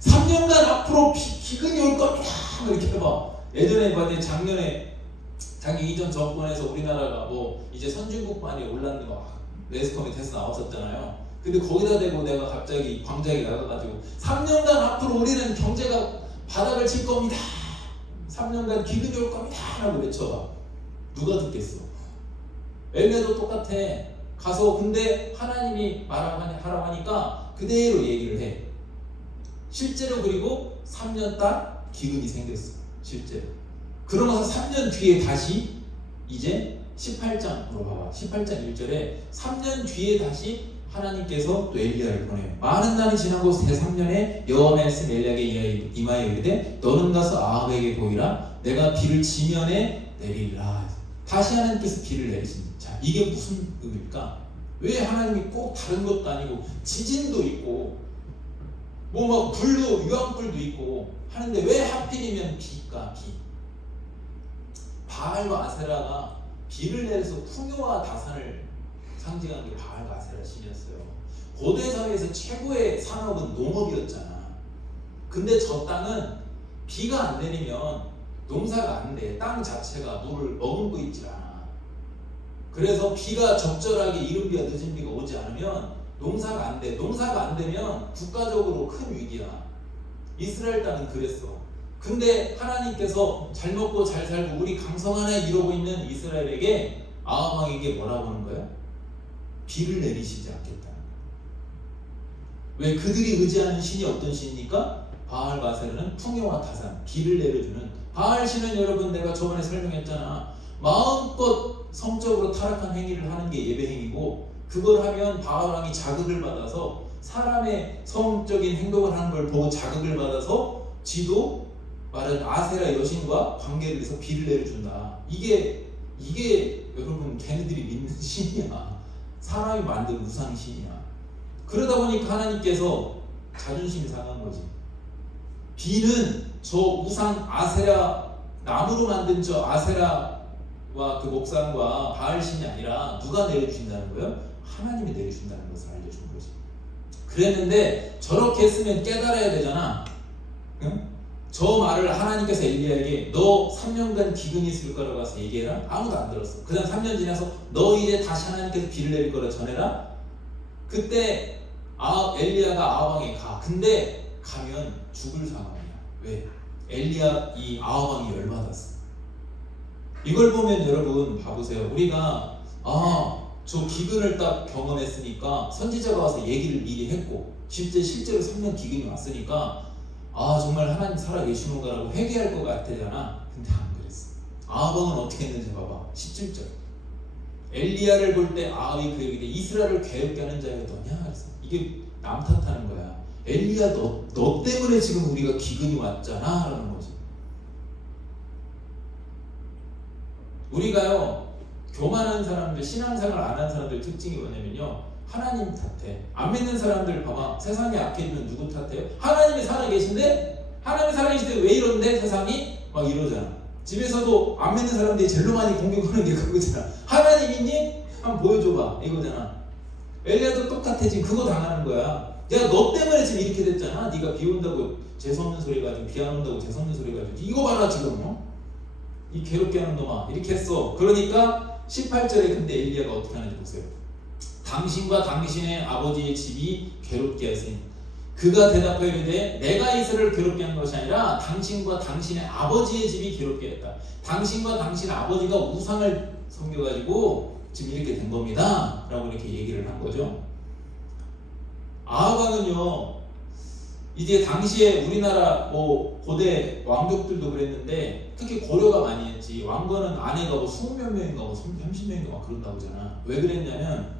3년간 앞으로 기근이 올 겁니다 이렇게 해봐. 예전에 봤더니 작년에 자기 이전 정권에서 우리나라가 뭐 이제 선진국만이 올랐는 거 매스컴에 돼서 나왔었잖아요. 근데 거기다 대고 내가 갑자기 광장에 나가가지고 3년간 앞으로 우리는 경제가 바닥을 칠 겁니다. 3년간 기근이 올 겁니다 라고 외쳐봐. 누가 듣겠어? 엘리야도 똑같아. 가서 근데 하나님이 하라고 하니까 그대로 얘기를 해. 실제로. 그리고 3년 딱 기근이 생겼어. 실제로. 그러면서 3년 뒤에 다시 이제 18장으로 봐봐. 18장 1절에 3년 뒤에 다시 하나님께서 또 엘리야를 보내요. 많은 날이 지나고 제3년에 여호와의 말씀 엘리야에게 임하여 이르되 너는 가서 아합에게 보이라. 내가 비를 지면에 내리리라. 다시 하나님께서 비를 내리십니다. 자, 이게 무슨 의미일까? 왜 하나님이 꼭 다른 것도 아니고 지진도 있고 뭐 막 불도 유황불도 있고 하는데 왜 하필이면 비일까? 비. 바알과 아세라가 비를 내려서 풍요와 다산을 상징하는 게 바알과 아세라 신이었어요. 고대 사회에서 최고의 산업은 농업이었잖아. 근데 저 땅은 비가 안 내리면 농사가 안 돼. 땅 자체가 물을 머금고 있질 않아. 그래서 비가 적절하게 이른 비와 늦은 비가 오지 않으면 농사가 안 돼. 농사가 안 되면 국가적으로 큰 위기야. 이스라엘 땅은 그랬어. 근데 하나님께서 잘 먹고 잘 살고 우리 강성 하나 이루고 있는 이스라엘에게 아합 왕에게 뭐라고 하는 거야? 비를 내리시지 않겠다는 거야. 왜? 그들이 의지하는 신이 어떤 신입니까? 바알 바세르는 풍요와 다산, 비를 내려주는. 바알 신은 여러분 내가 저번에 설명했잖아. 마음껏 성적으로 타락한 행위를 하는 게 예배 행위고, 그걸 하면 바알 왕이 자극을 받아서 사람의 성적인 행동을 하는 걸 보고 자극을 받아서 지도 말은 아세라 여신과 관계를 해서 비를 내려준다. 이게 여러분 걔네들이 믿는 신이야. 사람이 만든 우상신이야. 그러다 보니까 하나님께서 자존심이 상한 거지. 비는 저 우상 아세라, 나무로 만든 저 아세라와 그 목상과 바알신이 아니라 누가 내려주신다는 거예요? 하나님이 내려준다는 것을 알려준 거지. 그랬는데 저렇게 했으면 깨달아야 되잖아. 응? 저 말을 하나님께서 엘리야에게 너 3년간 기근이 있을 거라고 와서 얘기해라. 아무도 안 들었어. 그 다음 3년 지나서 너 이제 다시 하나님께서 비를 내릴 거라 전해라. 그때 엘리야가 아합왕에 가. 근데 가면 죽을 상황이야. 왜? 엘리야 이 아합왕이 열받았어. 이걸 보면 여러분 봐보세요. 우리가 저 기근을 딱 경험했으니까 선지자가 와서 얘기를 미리 했고 실제로 3년 기근이 왔으니까 아 정말 하나님 살아계시는구나라고 회개할 것 같잖아. 근데 안 그랬어. 아합은 어떻게 했는지 봐봐. 17절. 엘리야를 볼 때 아합이 그에게 이스라엘을 괴롭게 하는 자가 너냐? 그래서 이게 남 탓하는 거야. 엘리야 너 때문에 지금 우리가 기근이 왔잖아 라는 거지. 우리가요 교만한 사람들, 신앙생활 안 하는 사람들 특징이 뭐냐면요 하나님 탓해. 안 믿는 사람들 봐봐. 세상이 악해지면 누구 탓해요? 하나님이 살아계신데? 하나님이 살아계신데 왜 이런데 세상이? 막 이러잖아. 집에서도 안 믿는 사람들이 제일 많이 공격하는 게 그거잖아. 하나님 있니? 한번 보여줘봐 이거잖아. 엘리야도 똑같아. 지금 그거 당하는 거야. 내가 너 때문에 지금 이렇게 됐잖아. 네가 비 온다고 재수없는 소리 가지고 비 안 온다고 재수없는 소리 가지고 이거 봐라 지금 이 괴롭게 하는 놈아 이렇게 했어. 그러니까 18절에 근데 엘리야가 어떻게 하는지 보세요. 당신과 당신의 아버지의 집이 괴롭게 하시니 그가 대답하여 이르되 내가 이스라엘을 괴롭게 한 것이 아니라 당신과 당신의 아버지의 집이 괴롭게 했다. 당신과 당신의 아버지가 우상을 섬겨가지고 지금 이렇게 된 겁니다 라고 이렇게 얘기를 한 거죠. 아합 왕은요 이제 당시에 우리나라 뭐 고대 왕족들도 그랬는데 특히 고려가 많이 했지. 왕건은 아내가 뭐 20몇 명인가 뭐 30명인가 막 그런다고 하잖아. 왜 그랬냐면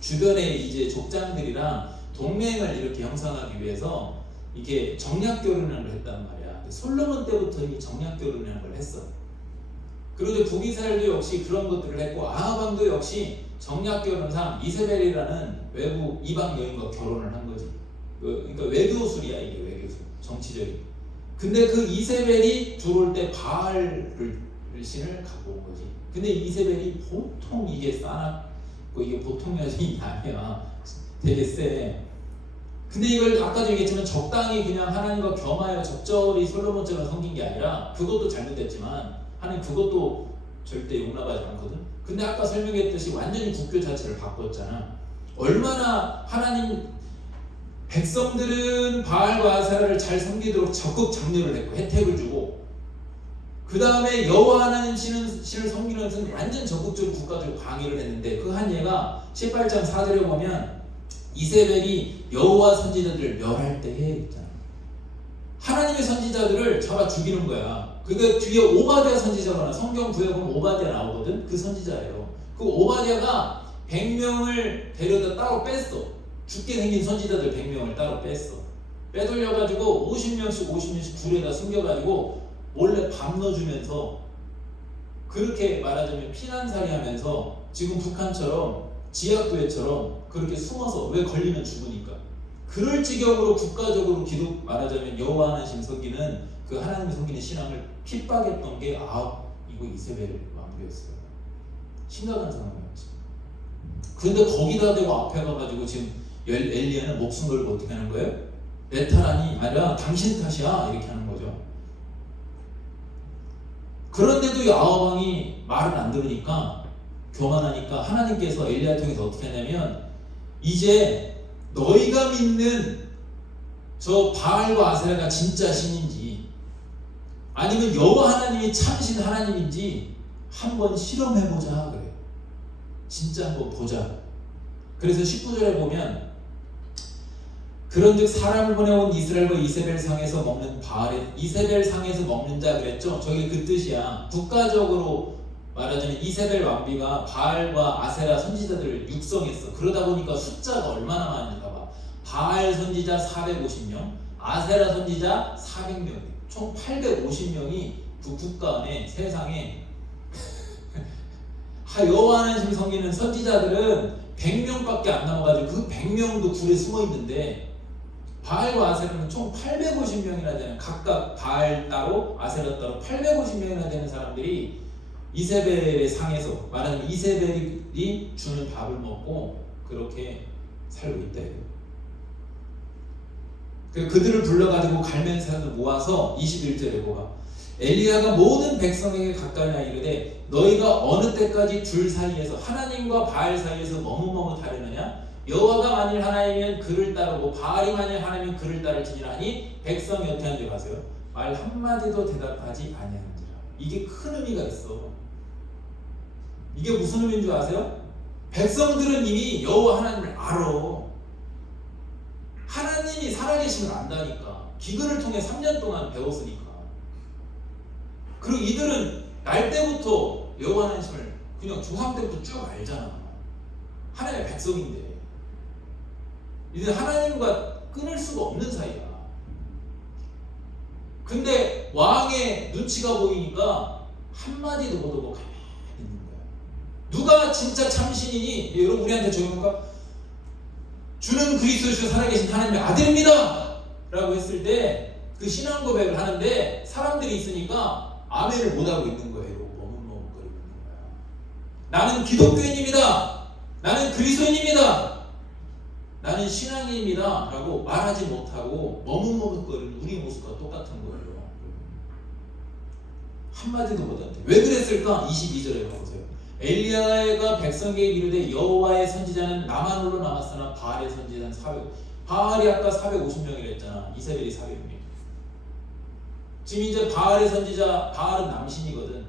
주변에 이제 족장들이랑 동맹을 이렇게 형성하기 위해서 이게 정략 결혼을 했단 말이야. 솔로몬 때부터 이미 정략 결혼이라는 걸 했어. 그리고 이제 북이스라엘도 역시 그런 것들을 했고 아합 왕도 역시 정략 결혼상 이세벨이라는 외부 이방 여인과 결혼을 한 거지. 그러니까 외교술이야 이게 외교술 정치적인. 근데 그 이세벨이 들어올 때 바알을 신을 갖고 온 거지. 근데 이세벨이 보통 이게 싸납고 이게 보통 여인이 아니야. 되게 세. 근데 이걸 아까도 얘기했지만 적당히 그냥 하나님과 겸하여 적절히 솔로몬처럼 섬긴 게 아니라 그것도 잘못됐지만 하나님 그것도 절대 용납하지 않거든. 근데 아까 설명했듯이 완전히 국교 자체를 바꿨잖아. 얼마나 하나님 백성들은 바알과 아세라를 잘 섬기도록 적극 장려를 했고 혜택을 주고 그 다음에 여호와 하나님 신을 섬기는 것은 완전 적극적으로 국가적으로 방해를 했는데 그 한 예가 18장 4절에 보면 이세벨이 여호와 선지자들을 멸할 때에 있잖아. 하나님의 선지자들을 잡아 죽이는 거야. 그러니까 뒤에 오바댜 선지자가 나와. 성경 구약에 보면 오바댜 나오거든. 그 선지자예요. 그 오바댜가 100명을 데려다 따로 뺐어. 죽게 생긴 선지자들 100명을 따로 뺐어. 빼돌려가지고 50명씩 굴에다 숨겨가지고 몰래 밥 넣어주면서 그렇게 말하자면 피난살이 하면서 지금 북한처럼 지하교회처럼 그렇게 숨어서 왜 걸리면 죽으니까 그럴 지경으로 국가적으로 기독 말하자면 여호와 하나님 섬기는 그 하나님을 섬기는 신앙을 핍박했던 게 이거 이세벨 왕비였어요. 심각한 상황이었지. 그런데 거기다 대고 앞에 가가지고 지금 엘리야는 목숨 걸고 어떻게 하는 거예요? 내 탓 아니라 당신 탓이야 이렇게 하는 거죠. 그런데도 이 아합 왕이 말을 안 들으니까 교만하니까 하나님께서 엘리야 통해서 어떻게 하냐면 이제 너희가 믿는 저 바알과 아세라가 진짜 신인지 아니면 여호와 하나님이 참신 하나님인지 한번 실험해보자 그래. 진짜 한번 보자. 그래서 19절에 보면 그런즉 사람을 보내온 이스라엘과 이세벨 상에서 먹는 바알의 이세벨 상에서 먹는 자 그랬죠. 저게 그 뜻이야. 국가적으로 말하자면 이세벨 왕비가 바알과 아세라 선지자들을 육성했어. 그러다 보니까 숫자가 얼마나 많은지 봐봐. 바알 선지자 450명, 아세라 선지자 400명, 총 850명이 그 국가 안에 세상에 여호와 하나님 섬기는 선지자들은 100명밖에 안 남아가지고 그 100명도 굴에 숨어있는데 바알과 아세라는 총 850명이나 되는 각각 바알 따로 아세라 따로 850명이나 되는 사람들이 이세벨의 상에서 말하자면 이세벨이 주는 밥을 먹고 그렇게 살고 있다. 그들을 불러가지고 갈멜산을 모아서 21절에 보아 엘리야가 모든 백성에게 가까이나 이르되 너희가 어느 때까지 둘 사이에서 하나님과 바알 사이에서 머뭇머뭇하려느냐? 여호와가 만일 하나님이면 그를 따르고 바알이 만일 하나님이면 그를 따를지니라 하니 백성이 어떻게 하는지 아세요? 말 한마디도 대답하지 아니하는지라. 이게 큰 의미가 있어. 이게 무슨 의미인 줄 아세요? 백성들은 이미 여호와 하나님을 알아. 하나님이 살아계심을 안다니까. 기근을 통해 3년 동안 배웠으니까. 그리고 이들은 날 때부터 여호와 하나님을 그냥 조상 때부터 쭉 알잖아. 하나님의 백성인데 이제 하나님과 끊을 수가 없는 사이야. 근데 왕의 눈치가 보이니까 한마디도 못하고 가만히 있는 거야. 누가 진짜 참신이니? 여러분 우리한테 적용할까? 주는 그리스도시요 살아계신 하나님의 아들입니다 라고 했을 때 그 신앙 고백을 하는데 사람들이 있으니까 아멘을 못하고 있는 거예요. 이러고 머뭇머뭇거리고 있는 거야. 나는 기독교인입니다. 나는 그리스도인입니다. 나는 신앙인입니다 라고 말하지 못하고 머뭇머뭇거리는 우리 모습과 똑같은 거예요. 한마디도 못한대. 왜 그랬을까? 22절에 보세요. 엘리야가 백성에게 이르되 여호와의 선지자는 나만으로 남았으나 바알의 선지자는 400. 바알이 아까 450명이라 했잖아. 이세벨이 400명. 지금 이제 바알의 선지자, 바알은 남신이거든.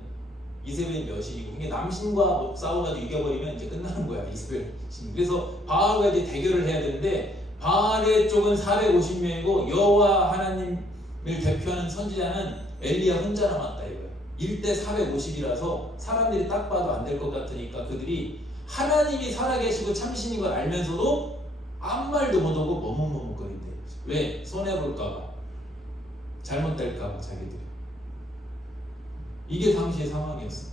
이세벨이 여신이고. 이게 남신과 싸워가지고 이겨버리면 이제 끝나는 거야. 이세벨 신. 그래서 바알과 이제 대결을 해야 되는데 바알의 쪽은 450명이고 여호와 하나님을 대표하는 선지자는 엘리야 혼자 남았다 이거야. 1대 450이라서 사람들이 딱 봐도 안 될 것 같으니까 그들이 하나님이 살아계시고 참신인 걸 알면서도 아무 말도 못하고 머뭇머뭇거린대. 왜? 손해볼까봐, 잘못될까봐 자기들이. 이게 당시의 상황이었어.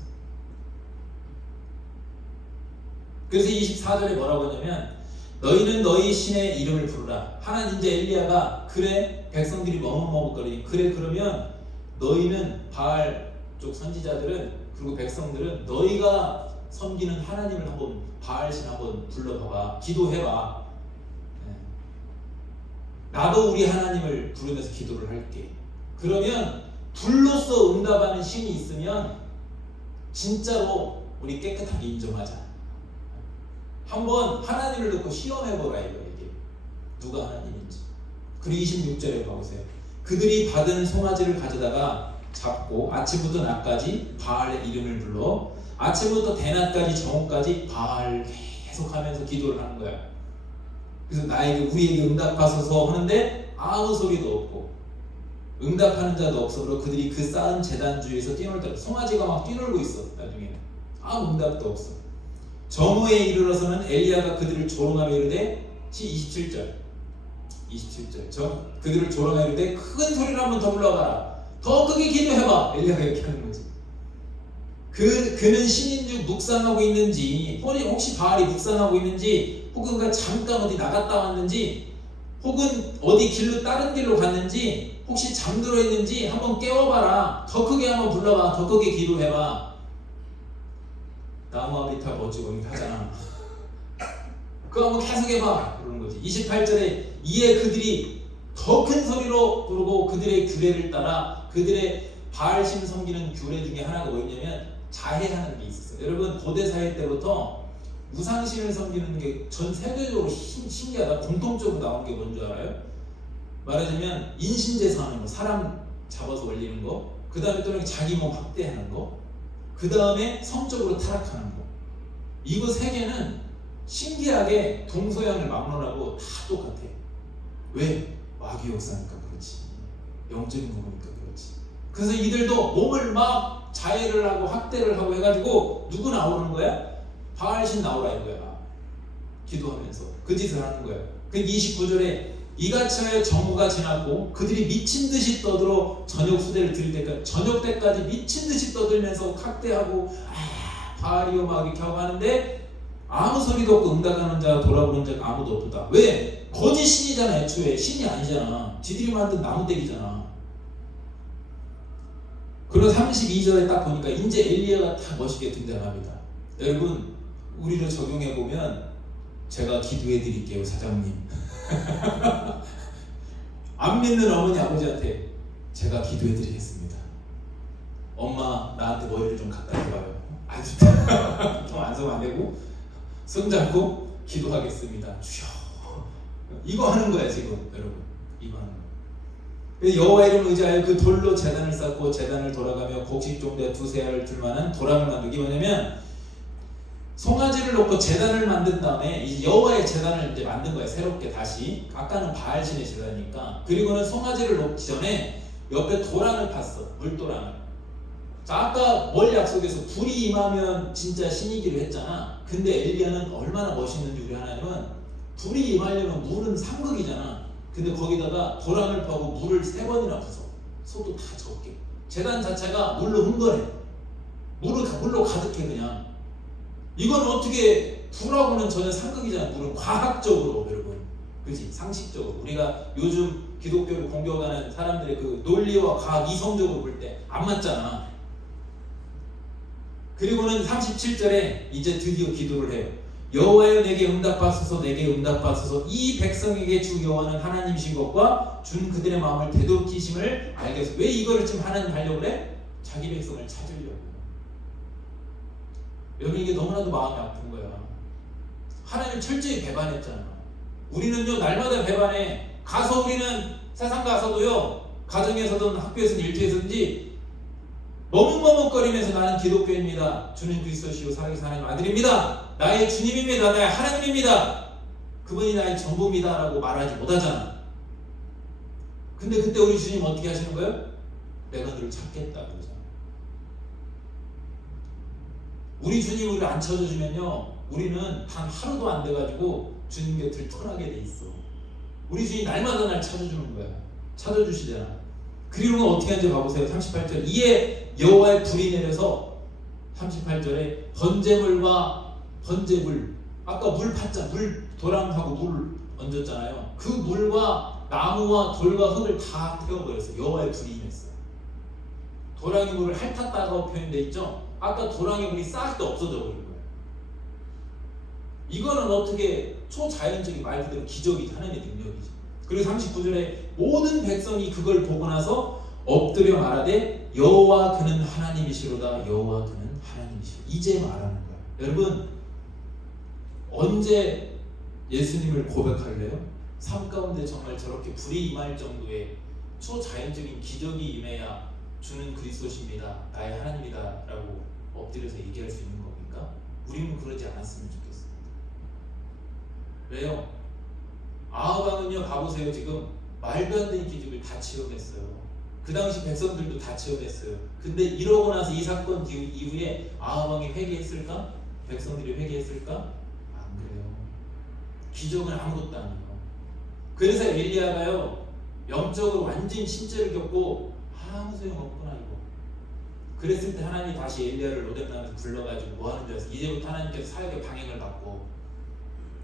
그래서 24절에 뭐라고 하냐면 너희는 너희 신의 이름을 부르라. 하나님 이제 엘리야가 그래 백성들이 머뭇머뭇거리니 그래 그러면 너희는 바알 쪽 선지자들은 그리고 백성들은 너희가 섬기는 하나님을 한번 바알신 한번 불러봐봐. 기도해봐. 나도 우리 하나님을 부르면서 기도를 할게. 그러면 불로써 응답하는 신이 있으면 진짜로 우리 깨끗하게 인정하자. 한번 하나님을 듣고 시험해보라 이거 이게 누가 하나님인지. 그리고 26절에 봐보세요. 그들이 받은 송아지를 가져다가 잡고 아침부터 낮까지 바알의 이름을 불러 아침부터 대낮까지 정오까지 바알 계속하면서 기도를 하는 거야. 그래서 나에게 우리에게 응답하소서 하는데 아무 소리도 없고 응답하는 자도 없어. 그리고 그들이 그 쌓은 제단 주위에서 뛰놀다. 송아지가 막 뛰놀고 있어. 나중에는 아무 응답도 없어. 정오에 이르러서는 엘리야가 그들을 조롱하며 이르되 27절 그들을 조롱하며 이르되 큰 소리로 한번 더 불러봐라. 더 크게 기도해봐. 엘리야가 이렇게 하는 거지. 그는 신인 중 묵상하고 있는지 혹시 바알이 묵상하고 있는지 혹은 그 잠깐 어디 나갔다 왔는지 혹은 어디 길로 다른 길로 갔는지 혹시 잠들어 있는지 한번 깨워봐라. 더 크게 한번 불러봐. 더 크게 기도해봐. 나무 아비타 멋지고 이렇게 하잖아. 그거 한번 계속 해봐. 그러는 거지. 28절에 이에 그들이 더 큰 소리로 부르고 그들의 규례를 따라 그들의 바알신 섬기는 규례 중에 하나가 뭐였냐면 자해하는 게 있었어요. 여러분 고대 사회 때부터 우상신을 섬기는 게 전 세계적으로 신기하다. 공통적으로 나온 게 뭔지 알아요? 말하자면 인신제사하는 거, 사람 잡아서 올리는 거, 그 다음에 또 자기 몸 학대하는 거, 그 다음에 성적으로 타락하는 거. 이거 세 개는 신기하게 동서양을 막론하고 다 똑같아. 왜? 마귀 역사니까 그렇지. 영적인 부분이니까 그렇지. 그래서 이들도 몸을 막 자해를 하고 학대를 하고 해가지고 누구 나오는 거야? 바알신 나오라 이거야. 기도하면서 그 짓을 하는 거야. 그 29절에 이같이 하여 정오가 지났고 그들이 미친 듯이 떠들어 저녁 수대를 드릴 때까지 저녁 때까지 미친 듯이 떠들면서 학대하고 바알이요 막 이렇게 하고 하는데 아무 소리도 없고 응답하는 자 돌아보는 자가 아무도 없다. 왜? 거짓 신이잖아. 애초에 신이 아니잖아. 지들이 만든 나무떼기잖아. 그리고 32절에 딱 보니까 이제 엘리야가 다 멋있게 등장합니다. 여러분 우리로 적용해보면 제가 기도해 드릴게요 사장님. 안 믿는 어머니 아버지한테 제가 기도해 드리겠습니다. 엄마 나한테 머리를 좀 갖다 줘봐요. 아주 좀 안성 안 되고 손잡고 기도하겠습니다. 주여. 이거 하는 거야 지금 여러분. 이거 하는 거야. 여호와 이름을 의지하여 그 돌로 제단을 쌓고 제단을 돌아가며 곡식 종대 두세 알을 줄 만한 도랑을 만들기. 뭐냐면 송아지를 놓고 제단을 만든 다음에 이제 여호와의 제단을 이제 만든 거예요. 새롭게 다시. 아까는 바알신의 제단이니까. 그리고는 송아지를 놓기 전에 옆에 도랑을 팠어. 물도랑을. 자, 아까 뭘 약속해서 불이 임하면 진짜 신이기로 했잖아. 근데 엘리야는 얼마나 멋있는지 우리 하나님은 불이 임하려면 물은 상극이잖아. 근데 거기다가 도랑을 파고 물을 3번이나 부숴. 소도 다 적게. 제단 자체가 물로 흥건해. 물로 가득해 그냥. 이건 어떻게 불하고는 전혀 상극이잖아. 물은 과학적으로 여러분, 그지? 상식적으로 우리가 요즘 기독교를 공격하는 사람들의 그 논리와 과학 이성적으로 볼 때 안 맞잖아. 그리고는 37절에 이제 드디어 기도를 해요. 여호와여 내게 응답하소서, 내게 응답하소서. 이 백성에게 주 여호와는 하나님이신 것과 준 그들의 마음을 되돌키심을 알겠소. 왜 이거를 지금 하나님 하려고 그래? 자기 백성을 찾으려고. 여러분 이게 너무나도 마음이 아픈 거야. 하나님 철저히 배반했잖아. 우리는요 날마다 배반해. 가서 우리는 세상 가서도요, 가정에서든 학교에서든 일터에서든지 머뭇머뭇거리면서 나는 기독교입니다. 주는 그리스도시요 살아계신 하나님 아들입니다. 나의 주님입니다. 나의 하나님입니다. 그분이 나의 전부입니다 라고 말하지 못하잖아. 근데 그때 우리 주님 어떻게 하시는 거예요? 내가 너를 찾겠다 그러잖아. 우리 주님 우리를 안 찾아주면요, 우리는 단 하루도 안 돼가지고 주님 곁을 떠나게 돼 있어. 우리 주님 날마다 날 찾아주는 거야. 찾아주시잖아. 그리고는 어떻게 하는지 봐보세요. 38절. 이에 여호와의 불이 내려서 38절에 번제물과 번제물, 아까 물 팠자, 물 도랑하고 물 얹었잖아요. 그 물과 나무와 돌과 흙을 다 태워버렸어요. 여호와의 불이 임했어요. 도랑의 물을 핥았다고 표현돼 있죠. 아까 도랑의 물이 싹 다 없어져 버린 거예요. 이거는 어떻게 초자연적인 말 그대로 기적이지, 하나님의 능력이지. 그리고 39절에 모든 백성이 그걸 보고 나서 엎드려 말하되 여호와 그는 하나님이시로다. 여호와 그는 하나님이시로다. 이제 말하는 거야. 여러분 언제 예수님을 고백할래요? 삶 가운데 정말 저렇게 불이 임할 정도의 초자연적인 기적이 임해야 주는 그리스도십니다, 나의 하나님이다 라고 엎드려서 얘기할 수 있는 겁니까? 우리는 그러지 않았으면 좋겠습니다. 왜요? 아하방은요, 가보세요. 지금 말도 안 되는 기적을 다 체험했어요. 그 당시 백성들도 다 체험했어요. 근데 이러고 나서 이 사건 이후에 아하방이 회개했을까? 백성들이 회개했을까? 안 그래요. 기적은 아무것도 아니에요. 그래서 엘리야가요, 영적으로 완전 신체를 겪고 아무 소용없구나 이거. 그랬을 때 하나님이 다시 엘리야를 로뎀나무에서 불러가지고 뭐 하는 줄 알았어? 이제부터 하나님께서 사역의 방향을 바꿔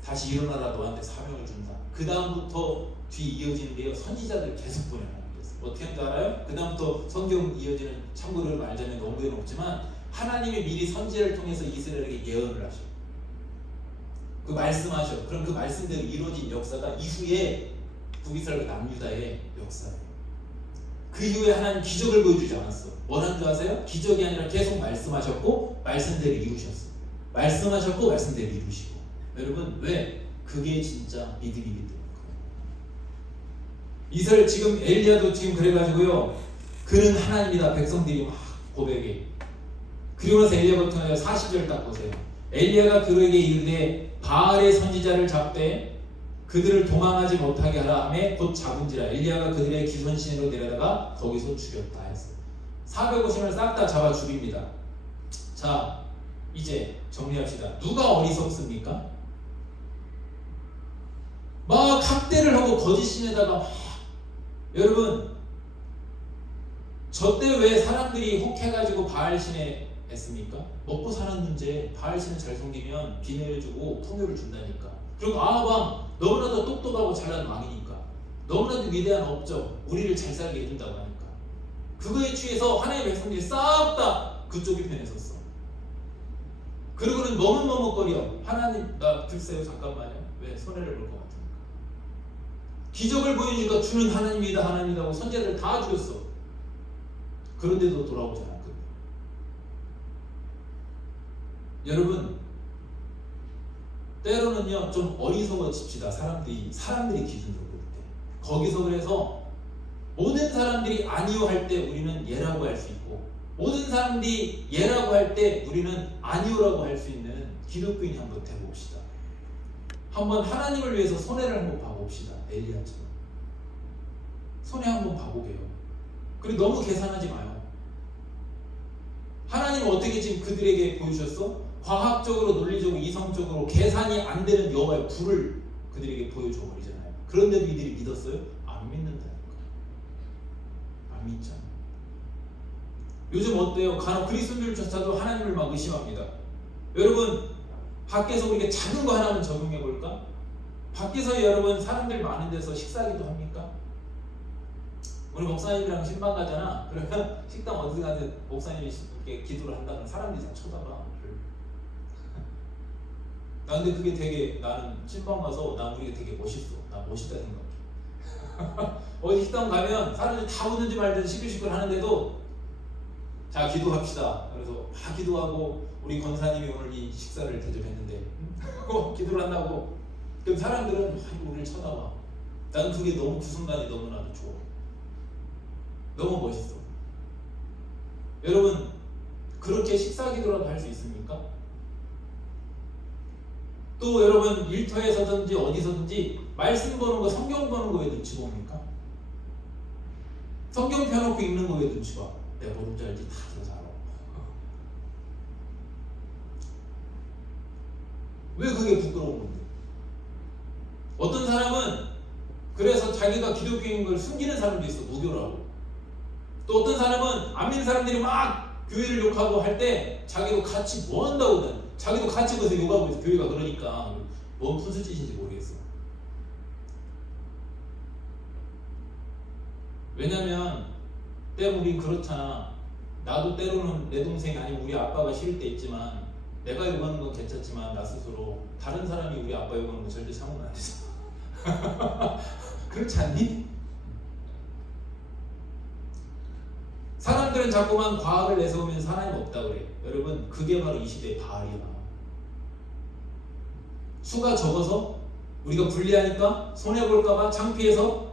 다시 일어나라, 너한테 사명을 준다. 그 다음부터 뒤 이어지는 게요, 선지자들 계속 보내라는 거였어요. 어떻게 하는 줄 알아요? 그 다음부터 성경 이어지는, 참고로 말하자면 너무도 높지만 하나님이 미리 선지자를 통해서 이스라엘에게 예언을 하셔. 그 말씀하셔. 그럼 그 말씀대로 이루어진 역사가 이후에 북이스라엘과 남유다의 역사예요. 그 이후에 하나님 기적을 보여주지 않았어. 뭐라는 줄 아세요? 기적이 아니라 계속 말씀하셨고 말씀대로 이루셨어. 말씀하셨고 말씀대로 이루시고. 여러분 왜? 그게 진짜 믿음이기 때문에. 이스라엘 지금 엘리야도 지금 그래가지고요, 그는 하나님이다 백성들이 막 고백해. 그리고 나서 엘리야 같은 경우에 40절 딱 보세요. 엘리야가 그에게 이르되 바알의 선지자를 잡되 그들을 도망하지 못하게 하라 하매 곧 잡은지라. 엘리야가 그들의 기선신으로 내려다가 거기서 죽였다 했어요. 450을 싹 다 잡아 죽입니다. 자, 이제 정리합시다. 누가 어리석습니까? 막 학대를 하고 거짓신에다가 막, 여러분 저 때 왜 사람들이 혹해가지고 바알신에 했습니까? 먹고 사는 문제, 바알신을 잘 섬기면 비 내려주고 풍요를 준다니까. 그리고 아하방 너무나도 똑똑하고 잘난 왕이니까, 너무나도 위대한 업적, 우리를 잘 살게 해준다고 하니까, 그거에 취해서 하나님의 백성들이 싹 다 그쪽이 편에 섰어. 그리고는 머뭇머뭇거려. 하나님 나 글쎄요 잠깐만요, 왜 손해를 볼 것 같으니까. 기적을 보여주니까 주는 하나님이다 하나님이다 하고 선지자들 다 죽였어. 그런데도 돌아오지 않았거든요. 여러분 때로는요 좀 어리석어집시다. 사람들이 기준으로 볼 때. 거기서 그래서 모든 사람들이 아니요 할 때 우리는 예라고 할 수 있고, 모든 사람들이 예라고 할 때 우리는 아니오라고 할 수 있는 기독교인이 한번 되봅시다. 한번 하나님을 위해서 손해를 한번 봐봅시다. 엘리야처럼 손해 한번 봐보게요. 그리고 너무 계산하지 마요. 하나님은 어떻게 지금 그들에게 보여주셨어? 과학적으로, 논리적으로, 이성적으로 계산이 안 되는 여호와의 불을 그들에게 보여줘 버리잖아요. 그런데도 이들이 믿었어요? 안 믿는다니까. 안 믿잖아. 요즘 어때요? 간혹 그리스도인들조차도 하나님을 막 의심합니다. 여러분, 밖에서 우리가 작은 거 하나만 적용해 볼까? 밖에서 여러분 사람들 많은 데서 식사기도 합니까? 우리 목사님이랑 신방 가잖아. 그러면 식당 어디 가든 목사님이 이렇게 기도를 한다면 사람들이 다 쳐다봐. 나 근데 그게 되게, 나는 신방 가서 난 우리가 되게 멋있어. 나 멋있다 생각해. 어디 식당 가면 사람들이 다 웃는지 말든지 시끌시끌 하는데도 자 기도합시다. 그래서 막 기도하고 우리 권사님이 오늘 이 식사를 대접했는데 기도를 한다고 그럼 사람들은 우리를 쳐다봐. 난 그게 너무 그 순간이 너무나도 좋아. 너무 멋있어. 여러분 그렇게 식사 기도라도 할 수 있습니까? 또 여러분 일터에서든지 어디서든지 말씀 보는 거, 성경 보는 거에 눈치 봅니까? 성경 펴놓고 읽는 거에 눈치 봐. 내가 모른 줄 알지 다 들어서 알아. 왜 그게 부끄러운 건데? 어떤 사람은 그래서 자기가 기독교인 걸 숨기는 사람도 있어. 무교라고. 또 어떤 사람은 안 믿는 사람들이 막 교회를 욕하고 할 때 자기도 같이 뭐 한다고 자기도 같이 거기서 욕하고 있어. 교회가 그러니까 뭔 푼수짓인지 모르겠어. 왜냐면 때로 우린 그렇잖아. 나도 때로는 내 동생이 아니면 우리 아빠가 싫을 때 있지만 내가 욕하는 건 괜찮지만 나 스스로 다른 사람이 우리 아빠 욕하는 거 절대 참으면 안 되잖아. 그렇지 않니? 사람들은 자꾸만 과학을 내세우면서 하나님 없다 그래. 여러분 그게 바로 이 시대의 바알이야. 수가 적어서 우리가 불리하니까 손해볼까봐 창피해서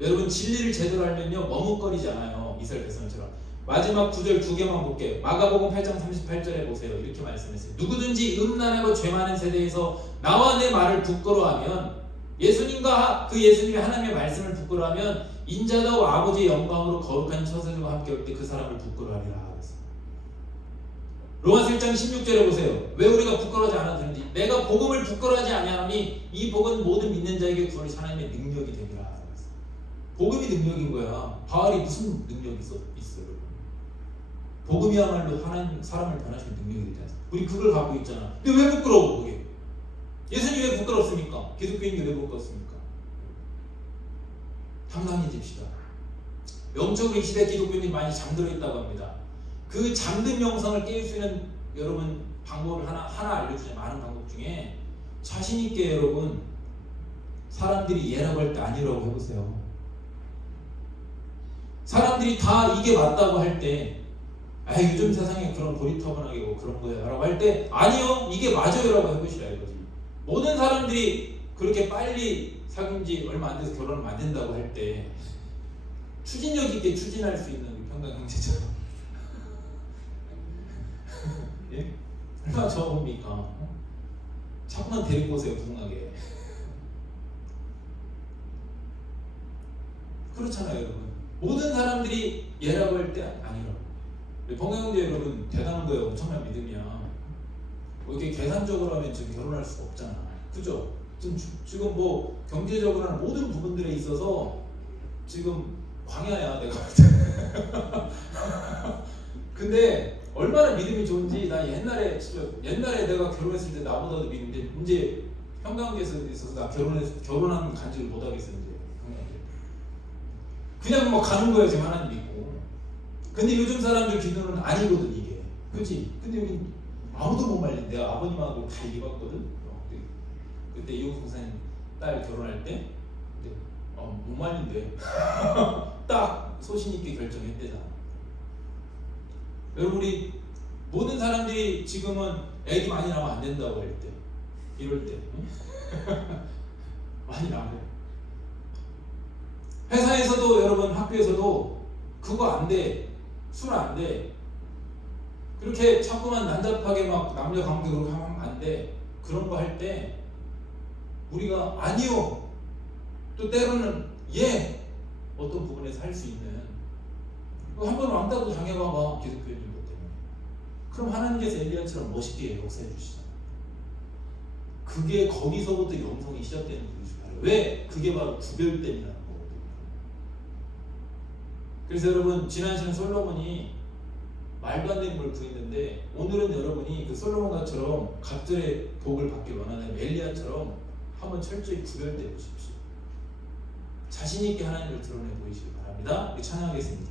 여러분 진리를 제대로 알면요 머뭇거리지 않아요. 이스라엘 백성처럼. 마지막 9절 두 개만 볼게요. 마가복음 8장 38절에 보세요. 이렇게 말씀했어요. 누구든지 음란하고 죄 많은 세대에서 나와 내 말을 부끄러워하면, 예수님과 그 예수님이 하나님의 말씀을 부끄러워하면 인자다워 아버지의 영광으로 거룩한 처소들과 함께 올 때 그 사람을 부끄러워하리라. 로마서 1장 16절에 보세요. 왜 우리가 부끄러워하지 않아도 되는지. 내가 복음을 부끄러워하지 아니하노니 이 복은 모든 믿는 자에게 구원이 하나님의 능력이 되리라. 복음이 능력인 거야. 바알이 무슨 능력이 있어요? 복음이야말로 하나님 사람을 변화시키는 능력이 되지 않습니까? 우리 그걸 갖고 있잖아. 근데 왜 부끄러워 그게? 예수님이 왜 부끄럽습니까? 기독교인이 왜 부끄럽습니까? 당당해집시다. 영적으로 이 시대 기독교인이 많이 잠들어 있다고 합니다. 그 잠든 영성을 깨울 수 있는 여러분 방법을 하나 알려주세요. 많은 방법 중에 자신 있게 여러분 사람들이 예라고 할 때 아니라고 해보세요. 사람들이 다 이게 맞다고 할 때, 아 요즘 세상에 그런 고리타분하게 뭐 그런 거야 라고 할 때 아니요 이게 맞아요 라고 해보시라 이거지. 모든 사람들이 그렇게 빨리 사귄 지 얼마 안 돼서 결혼을 안 된다고 할 때 추진력 있게 추진할 수 있는 평강 형제처럼 예? 얼마나 좋아봅니까? 자꾸만 데리고 오세요 부흥하게. 그렇잖아요 여러분. 모든 사람들이 얘라고 할 때 아니라고. 봉영제 여러분 대단한 거예요. 엄청난 믿음이야. 뭐 이렇게 계산적으로 하면 지금 결혼할 수가 없잖아. 그죠? 지금 뭐 경제적으로나 모든 부분들에 있어서 지금 광야야 내가 볼 때. 근데 얼마나 믿음이 좋은지 나 옛날에 내가 결혼했을 때 나보다도 믿는데 이제 평강교에서 있어서 나 결혼하는 간증을 못 하겠어 이제. 그냥 뭐 가는 거예요 지금 하나님 믿고. 근데 요즘 사람들 기도는 아니거든 이게. 그치? 근데 여기 아무도 못 말린. 내가 아버님하고 다 얘기해봤거든. 그때 이호성 목사님 딸 결혼할 때 근데 못 말린대. 딱 소신 있게 결정했대잖아. 여러분 우리 모든 사람들이 지금은 애기 많이 나면 안 된다고 할 때 이럴 때 응? 많이 나와요. 회사에서도 여러분 학교에서도 그거 안 돼. 술 안 돼. 그렇게 자꾸만 난잡하게 막 남녀 관계 그렇게 하면 안 돼. 그런 거 할 때 우리가 아니요. 또 때로는 예. 어떤 부분에서 할 수 있는. 한번 왕따도 당해봐봐. 기독교인 것 때문에. 그럼 하나님께서 엘리야처럼 멋있게 역사해 주시잖아요. 그게 거기서부터 영성이 시작되는 거죠. 왜? 그게 바로 구별됨이라는 거거든요. 그래서 여러분 지난 시간 솔로몬이 말도 안 되는 걸 구했는데 오늘은 여러분이 그 솔로몬과처럼 각들의 복을 받길 원하는 엘리야처럼 한번 철저히 구별되어 보십시오. 자신 있게 하나님을 드러내 보이시기 바랍니다. 찬양하겠습니다.